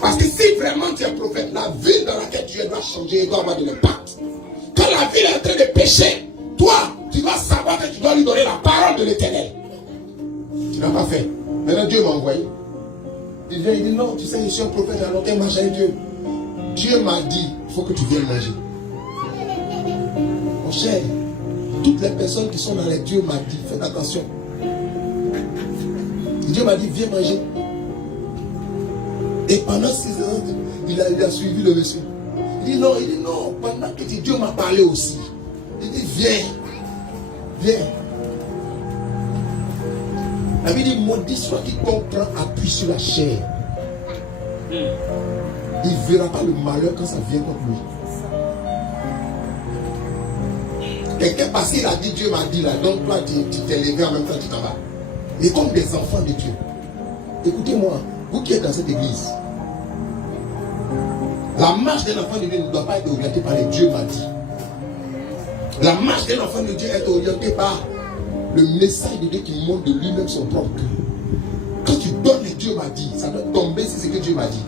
Parce que si vraiment tu es prophète, la ville dans laquelle tu es doit changer, doit avoir de l'impact. Quand la ville est en train de pécher, toi, tu dois savoir que tu dois lui donner la parole de l'Éternel. Tu n'as pas fait. Maintenant Dieu m'a envoyé. Il vient, il dit non, tu sais, je suis un prophète, alors qu'un marche avec Dieu. Dieu m'a dit, il faut que tu viennes manger. Mon cher, toutes les personnes qui sont dans les dieux m'a dit, faites attention. Dieu m'a dit, viens manger. Et pendant 6 ans, il a suivi le monsieur. Il dit non, pendant que Dieu m'a parlé aussi. Il dit, viens. La Bible dit, maudit soit quiconque prend appui sur la chair. Il ne verra pas le malheur quand ça vient contre lui. Quelqu'un passé, il a dit, Dieu m'a dit là, donc toi tu t'es levé en même temps, tu t'en vas. Et comme des enfants de Dieu. Écoutez-moi, vous qui êtes dans cette église, la marche d'un enfant de Dieu ne doit pas être orientée par les dieux m'a dit. La marche d'un enfant de Dieu est orientée par le message de Dieu qui montre de lui-même son propre cœur. Quand tu donnes le Dieu m'a dit, ça doit tomber sur ce que Dieu m'a dit.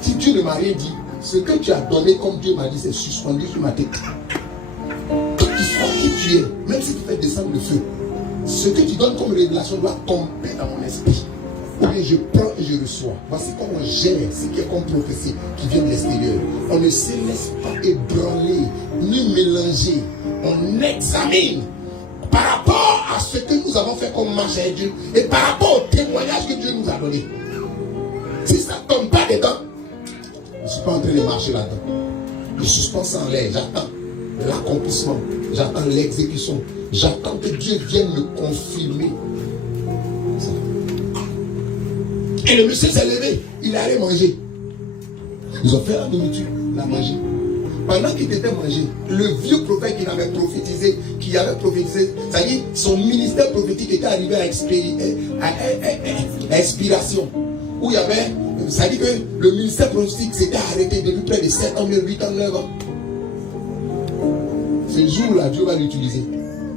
Si Dieu ne m'a rien dit, ce que tu as donné comme Dieu m'a dit, c'est suspendu sur ma tête. Quand tu sois qui tu es, même si tu fais descendre le feu, ce que tu donnes comme révélation doit tomber dans mon esprit. Ou bien je prends et je reçois. Voici comment on gère ce qui est comme prophétie qui vient de l'extérieur. On ne se laisse pas ébranler, ni mélanger. On examine par rapport à ce que nous avons fait comme marche avec Dieu et par rapport au témoignage que Dieu nous a donné. Si ça ne tombe pas dedans, je ne suis pas en train de marcher là-dedans. Je suspends ça en l'air, j'attends l'accomplissement, j'attends l'exécution, j'attends que Dieu vienne me confirmer. Et le monsieur s'est levé, il allait manger. Ils ont fait la nourriture, il a mangé. Pendant qu'il était mangé, le vieux prophète qui avait prophétisé, c'est-à-dire son ministère prophétique était arrivé à expiration. Où il y avait, c'est-à-dire que le ministère prophétique s'était arrêté depuis près de 7 ans, 8 ans, 9 ans. Ce jour-là, Dieu va l'utiliser.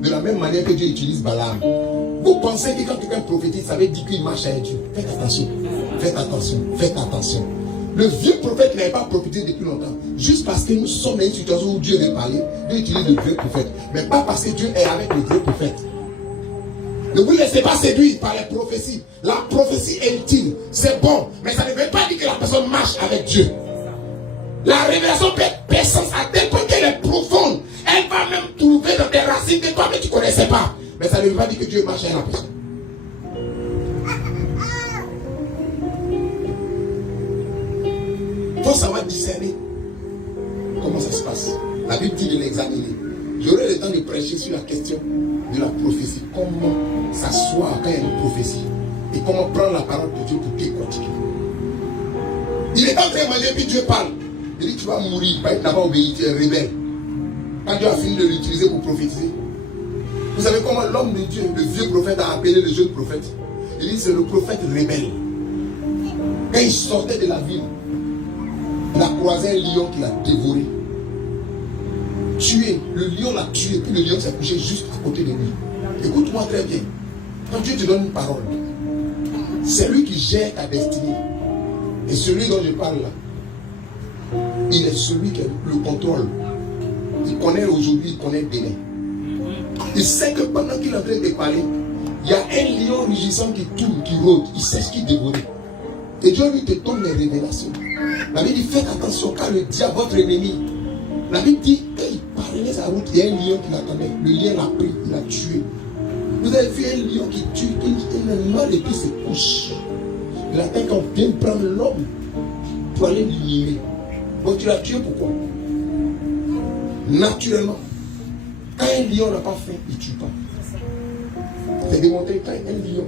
De la même manière que Dieu utilise Balaam. Vous pensez que quand quelqu'un prophétise, ça veut dire qu'il marche avec Dieu. Faites attention, faites attention, faites attention. Le vieux prophète n'avait pas prophétisé depuis longtemps. Juste parce que nous sommes dans une situation où Dieu veut parler, Dieu utilise le vieux prophète. Mais pas parce que Dieu est avec le vieux prophète. Ne vous laissez pas séduire par les prophéties. La prophétie est utile, c'est bon. Mais ça ne veut pas dire que la personne marche avec Dieu. La révélation peut être puissante à tel point qu'elle est profonde. Elle va même trouver dans des racines que toi-même tu ne connaissais pas. Mais ça ne veut pas dire que Dieu marche avec la personne. Il faut savoir discerner comment ça se passe. La Bible dit de l'examiner. J'aurai le temps de prêcher sur la question de la prophétie. Comment s'asseoir quand il y a une prophétie. Et comment prendre la parole de Dieu pour décortiquer. Il est en train de manger, puis Dieu parle. Il dit tu vas mourir, il n'a pas obéi, tu es rebelle. Quand Dieu a fini de l'utiliser pour prophétiser. Vous savez comment l'homme de Dieu, le vieux prophète, a appelé le jeune prophète? Il dit c'est le prophète rebelle. Quand il sortait de la ville, il a croisé un lion qui l'a dévoré. Tué. Le lion l'a tué, puis le lion s'est couché juste à côté de lui. Écoute-moi très bien. Quand Dieu te donne une parole, c'est lui qui gère ta destinée. Et celui dont je parle là, il est celui qui a le contrôle. Il connaît aujourd'hui, il connaît demain. Il sait que pendant qu'il est en train de parler, il y a un lion rugissant qui tourne, qui rôde. Il sait ce qu'il dévorait. Et Dieu lui te donne les révélations. La Bible dit, faites attention car le diable, votre ennemi. La Bible dit, quand il parlait sa route, il y a un lion qui l'attendait. Le lion l'a pris, il l'a tué. Vous avez vu un lion qui tue, il meurt et puis se couche. Il attend qu'on vienne prendre l'homme pour aller l'ignorer. Donc tu l'as tué pourquoi? Naturellement. Quand un lion n'a pas faim, il ne tue pas. C'est démontré quand un lion,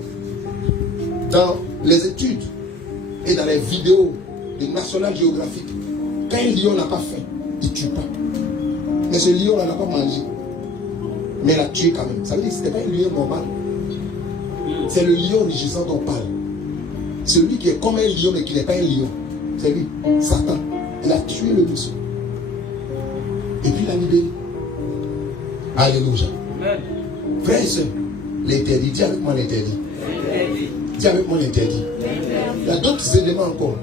dans les études et dans les vidéos de National Geographic, quand un lion n'a pas faim, il ne tue pas. Mais ce lion-là n'a pas mangé. Mais il l'a tué quand même. Ça veut dire que ce n'était pas un lion normal. C'est le lion rugissant dont on parle. Celui qui est comme un lion mais qui n'est pas un lion. C'est lui, Satan. Il a tué le monsieur. Et puis il l'a libéré. Alléluia. Frère et soeur, l'interdit. Dis avec moi l'interdit. Dis avec moi l'interdit. Il y a d'autres éléments encore.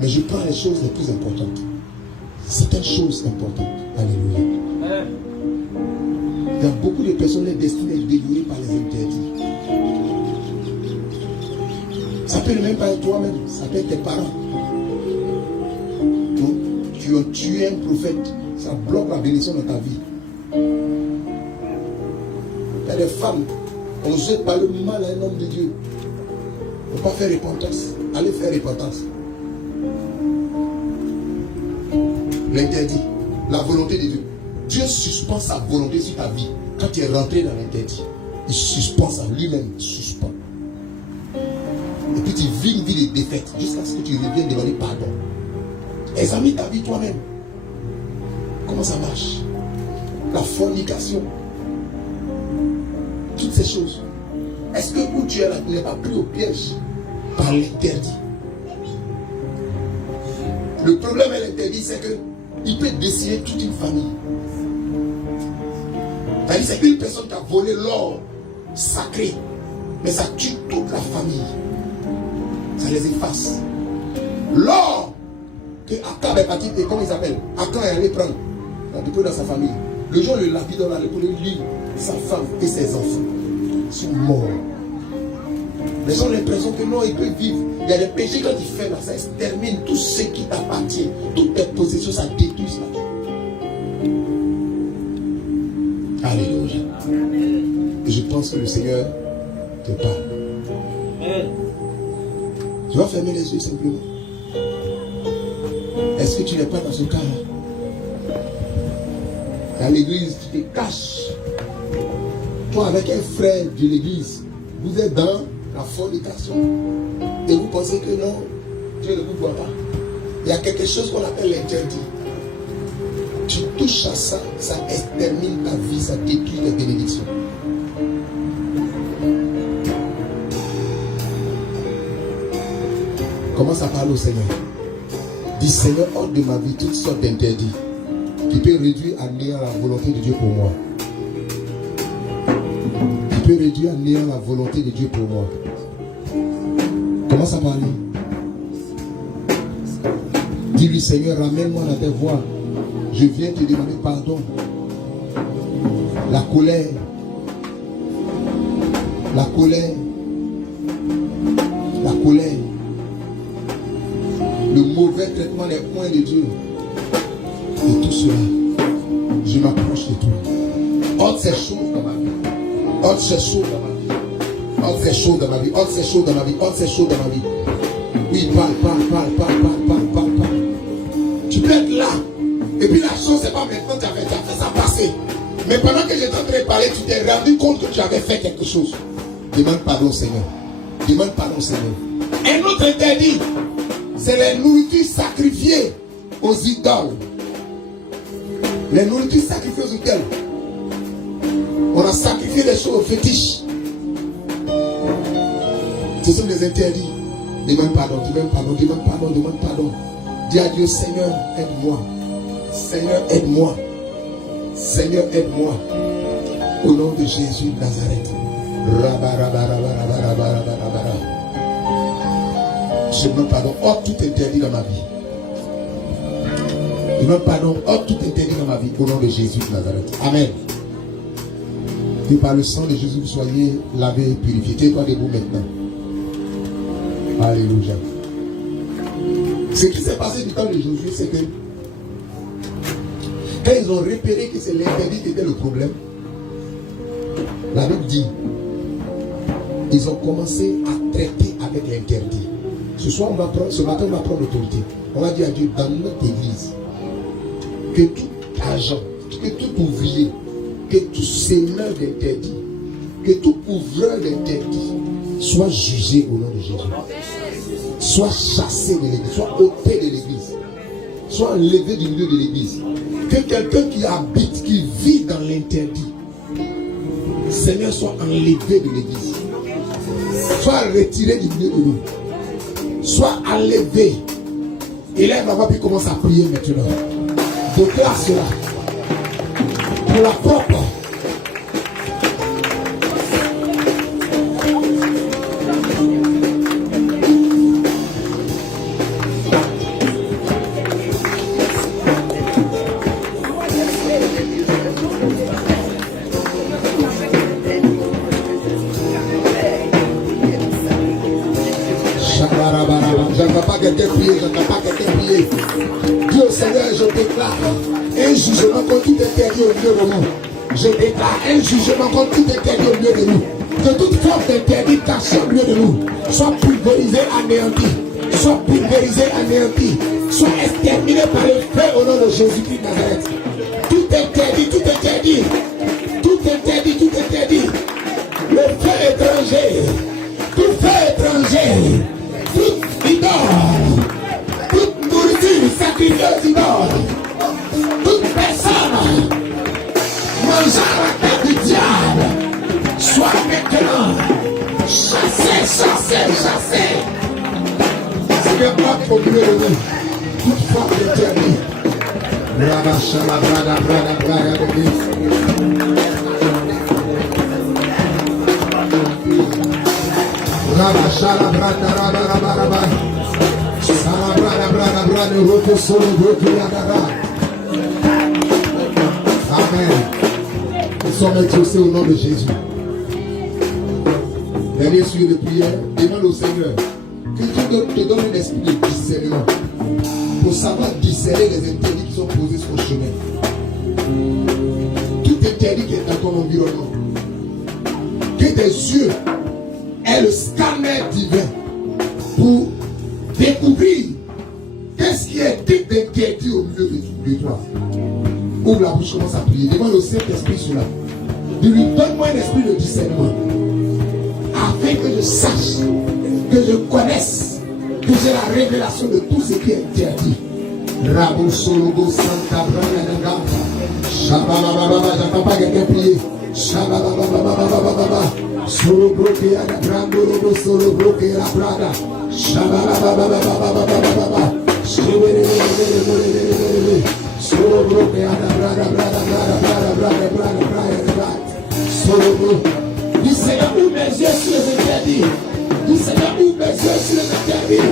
Mais je prends les choses les plus importantes. Certaines choses importantes. Alléluia. Il y a beaucoup de personnes destinées à être dévorées par les interdits. Ça peut même pas être toi-même, ça peut être tes parents. Donc, tu as tué un prophète, ça bloque la bénédiction dans ta vie. Il y a des femmes, on jette pas le mal à un homme de Dieu. On ne peut pas faire repentance. Allez faire repentance. L'interdit, la volonté de Dieu. Dieu suspend sa volonté sur ta vie. Quand tu es rentré dans l'interdit, il suspend ça lui-même, suspend. Et puis tu vis une vie de défaite jusqu'à ce que tu reviennes demander pardon. Examine ta vie toi-même. Comment ça marche? La fornication. Toutes ces choses. Est-ce que où tu es là, tu n'es pas pris au piège par l'interdit? Le problème avec l'interdit, c'est que il peut décider toute une famille. C'est une personne qui a volé l'or sacré, mais ça tue toute la famille. Ça les efface. L'or que Akab est parti, et comment il s'appelle? Akab est allé prendre dans sa famille. Le jour où le lapideur allait pour lui, sa femme et ses enfants sont morts. Les gens ont l'impression que non, ils peuvent vivre. Il y a des péchés quand il fait là, ça extermine tout ce qui t'appartient, toutes tes possessions, ça détruit ça. Alléluia. Et je pense que le Seigneur te parle. Tu vas fermer les yeux simplement. Est-ce que tu n'es pas dans ce cas-là? À l'église, tu te caches. Toi, avec un frère de l'église, vous êtes dans la fornication. Et vous pensez que non, Dieu ne vous voit pas. Il y a quelque chose qu'on appelle l'interdit. Tu touches à ça, ça extermine ta vie, ça détruit les bénédictions. Commence à parler au Seigneur. Dis Seigneur, hors de ma vie toutes sortes d'interdits qui peuvent réduire à néant la volonté de Dieu pour moi. Qui peut réduire à néant la volonté de Dieu pour moi. Commence à parler. Dis-lui Seigneur, ramène-moi dans tes voies. Je viens te demander pardon. La colère. La colère. La colère. Le mauvais traitement des points de Dieu. Et tout cela, je m'approche de toi. Ôte ces choses dans ma vie. Ôte ces choses dans ma vie. Ôte ces choses dans ma vie. Ôte ces choses dans ma vie. Ôte ces choses dans ma vie. Oui, parle. Tu peux être là. Et puis la chose, c'est pas maintenant que tu as fait ça passer. Mais pendant que j'étais en train de parler, tu t'es rendu compte que tu avais fait quelque chose. Demande pardon, Seigneur. Demande pardon, Seigneur. Un autre interdit, c'est les nourritures sacrifiées aux idoles. Les nourritures sacrifiées aux idoles. On a sacrifié les choses aux fétiches. Ce sont des interdits. Demande pardon, demande pardon, demande pardon, demande pardon. Dis à Dieu, Seigneur, aide-moi. Seigneur, aide-moi. Seigneur, aide-moi. Au nom de Jésus de Nazareth. Je demande pardon. Oh, tout interdit dans ma vie. Je demande pardon. Oh, tout interdit dans ma vie. Au nom de Jésus de Nazareth. Amen. Que par le sang de Jésus, vous soyez lavés et purifiés. Tenez-toi debout maintenant. Alléluia. Ce qui s'est passé du temps de Josué, c'est que quand ils ont repéré que c'est l'interdit qui était le problème, la Bible dit, ils ont commencé à traiter avec l'interdit. Ce matin, on va prendre l'autorité. On va dire à Dieu, dans notre église, que tout agent, que tout ouvrier, que tout semeur d'interdit, que tout ouvreur d'interdit soit jugé au nom de Jésus. Soit chassé de l'église, soit ôté de l'église, soit enlevé du milieu de l'église. Que quelqu'un qui habite, qui vit dans l'interdit, Seigneur, soit enlevé de l'église, soit retiré du milieu de nous, soit enlevé. Et là, maman, puis commence à prier maintenant. Déclare cela pour la propre. J'entends pas quelqu'un prier, j'entends pas quelqu'un prier. Dieu Seigneur, je déclare un jugement contre tout interdit au milieu de nous. Je déclare un jugement contre tout interdit au milieu de nous. Que toute forme d'interdit cachée au milieu de nous soit pulvérisée, anéantie. Soit pulvérisée, anéantie. Soit exterminée par le feu au nom de Jésus-Christ de Nazareth. Tout interdit, tout interdit. Tout interdit, tout interdit. Le feu étranger. Tout feu étranger. Toute idole, toute nourriture sacrifieuse idole, toute personne mangeant la tête du diable, soit maintenant chassée, chassée, chassée. Seigneur, pas au milieu de nous, toute forme d'interdit. Rabachala, brada, brada, brada de Dieu. Rabachala, brada, brada, brada, brada. Sala, brada, brada, brada, roto, solo, roto, yadara. Amen. Nous sommes exaucés au nom de Jésus. Dernier sujet de prière, demande au Seigneur qu'il te donne un esprit de discernement pour savoir discerner les interdits qui sont posés sur le chemin. Tout interdit qui est dans ton environnement. Que tes yeux aient le scanner divin pour découvrir qu'est-ce qui est dit d'interdit au milieu de toi. Ouvre la bouche, commence à prier. Demande au Saint-Esprit cela. Dis-lui, donne-moi un esprit de discernement afin que je sache, que je connaisse, que j'ai la révélation de tout ce qui est interdit. Rabo Sologo Santa Brana Shabababa, j'entends pas quelqu'un prier. Shabababa, Solo bloqué à la brando, solo bloqué à la brada. Shabababa, solo bloqué à la brada, solo bloqué. Du Seigneur, ouvre mes yeux sur les interdits. Du Seigneur, ouvre mes yeux sur les interdits.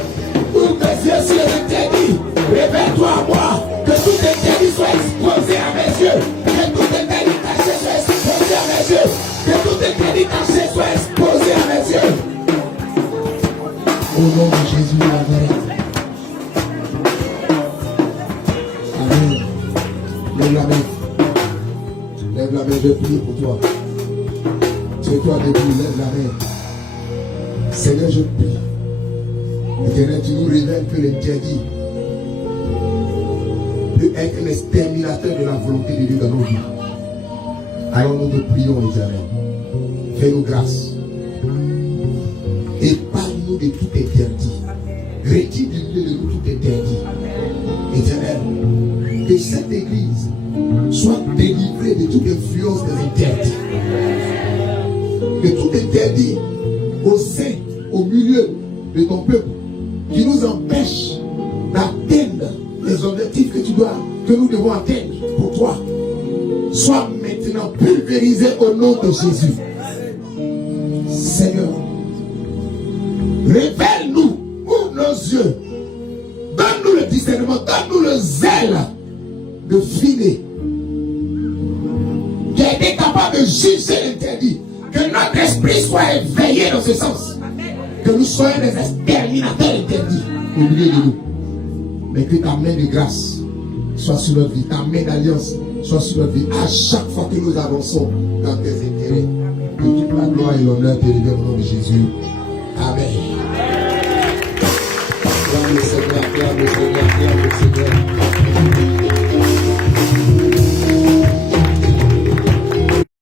Ouvre mes yeux sur les interdits. Révèle-toi à moi. Que tout interdit soit exposé à mes yeux. Que tout interdit caché soit exposé à mes yeux. Que tout interdit caché soit exposé à mes yeux. Au nom de Jésus de Nazareth. Amen. Lève la main. Lève la main, je prie pour toi. C'est toi debout, lève la main. Seigneur, je prie. Éternel, tu nous révèles que l'interdit peut être un exterminateur de la volonté de Dieu dans nos vies. Alors nous te prions, Éternel. Fais-nous grâce. Épargne-nous de tout interdit. Retire du milieu de nous tout interdit. Éternel, que cette église soit délivrée de toute influence des interdits. Que tout interdit au sein, au milieu de ton peuple qui nous empêche d'atteindre les objectifs que nous devons atteindre pour toi soit maintenant pulvérisé au nom de Jésus. Seigneur, révèle-nous, ouvre nos yeux, donne-nous le discernement, donne-nous le zèle de filer, qui a été capable de juger l'interdit, que notre esprit soit éveillé dans ce sens, que nous soyons des exterminateurs interdits au milieu de nous, mais que ta main de grâce soit sur notre vie, ta main d'alliance soit sur notre vie, à chaque fois que nous avançons dans tes intérêts. Que toute la gloire et l'honneur te reviennent au nom de Jésus. Amen. Gloire au Seigneur, gloire au Seigneur, gloire au Seigneur.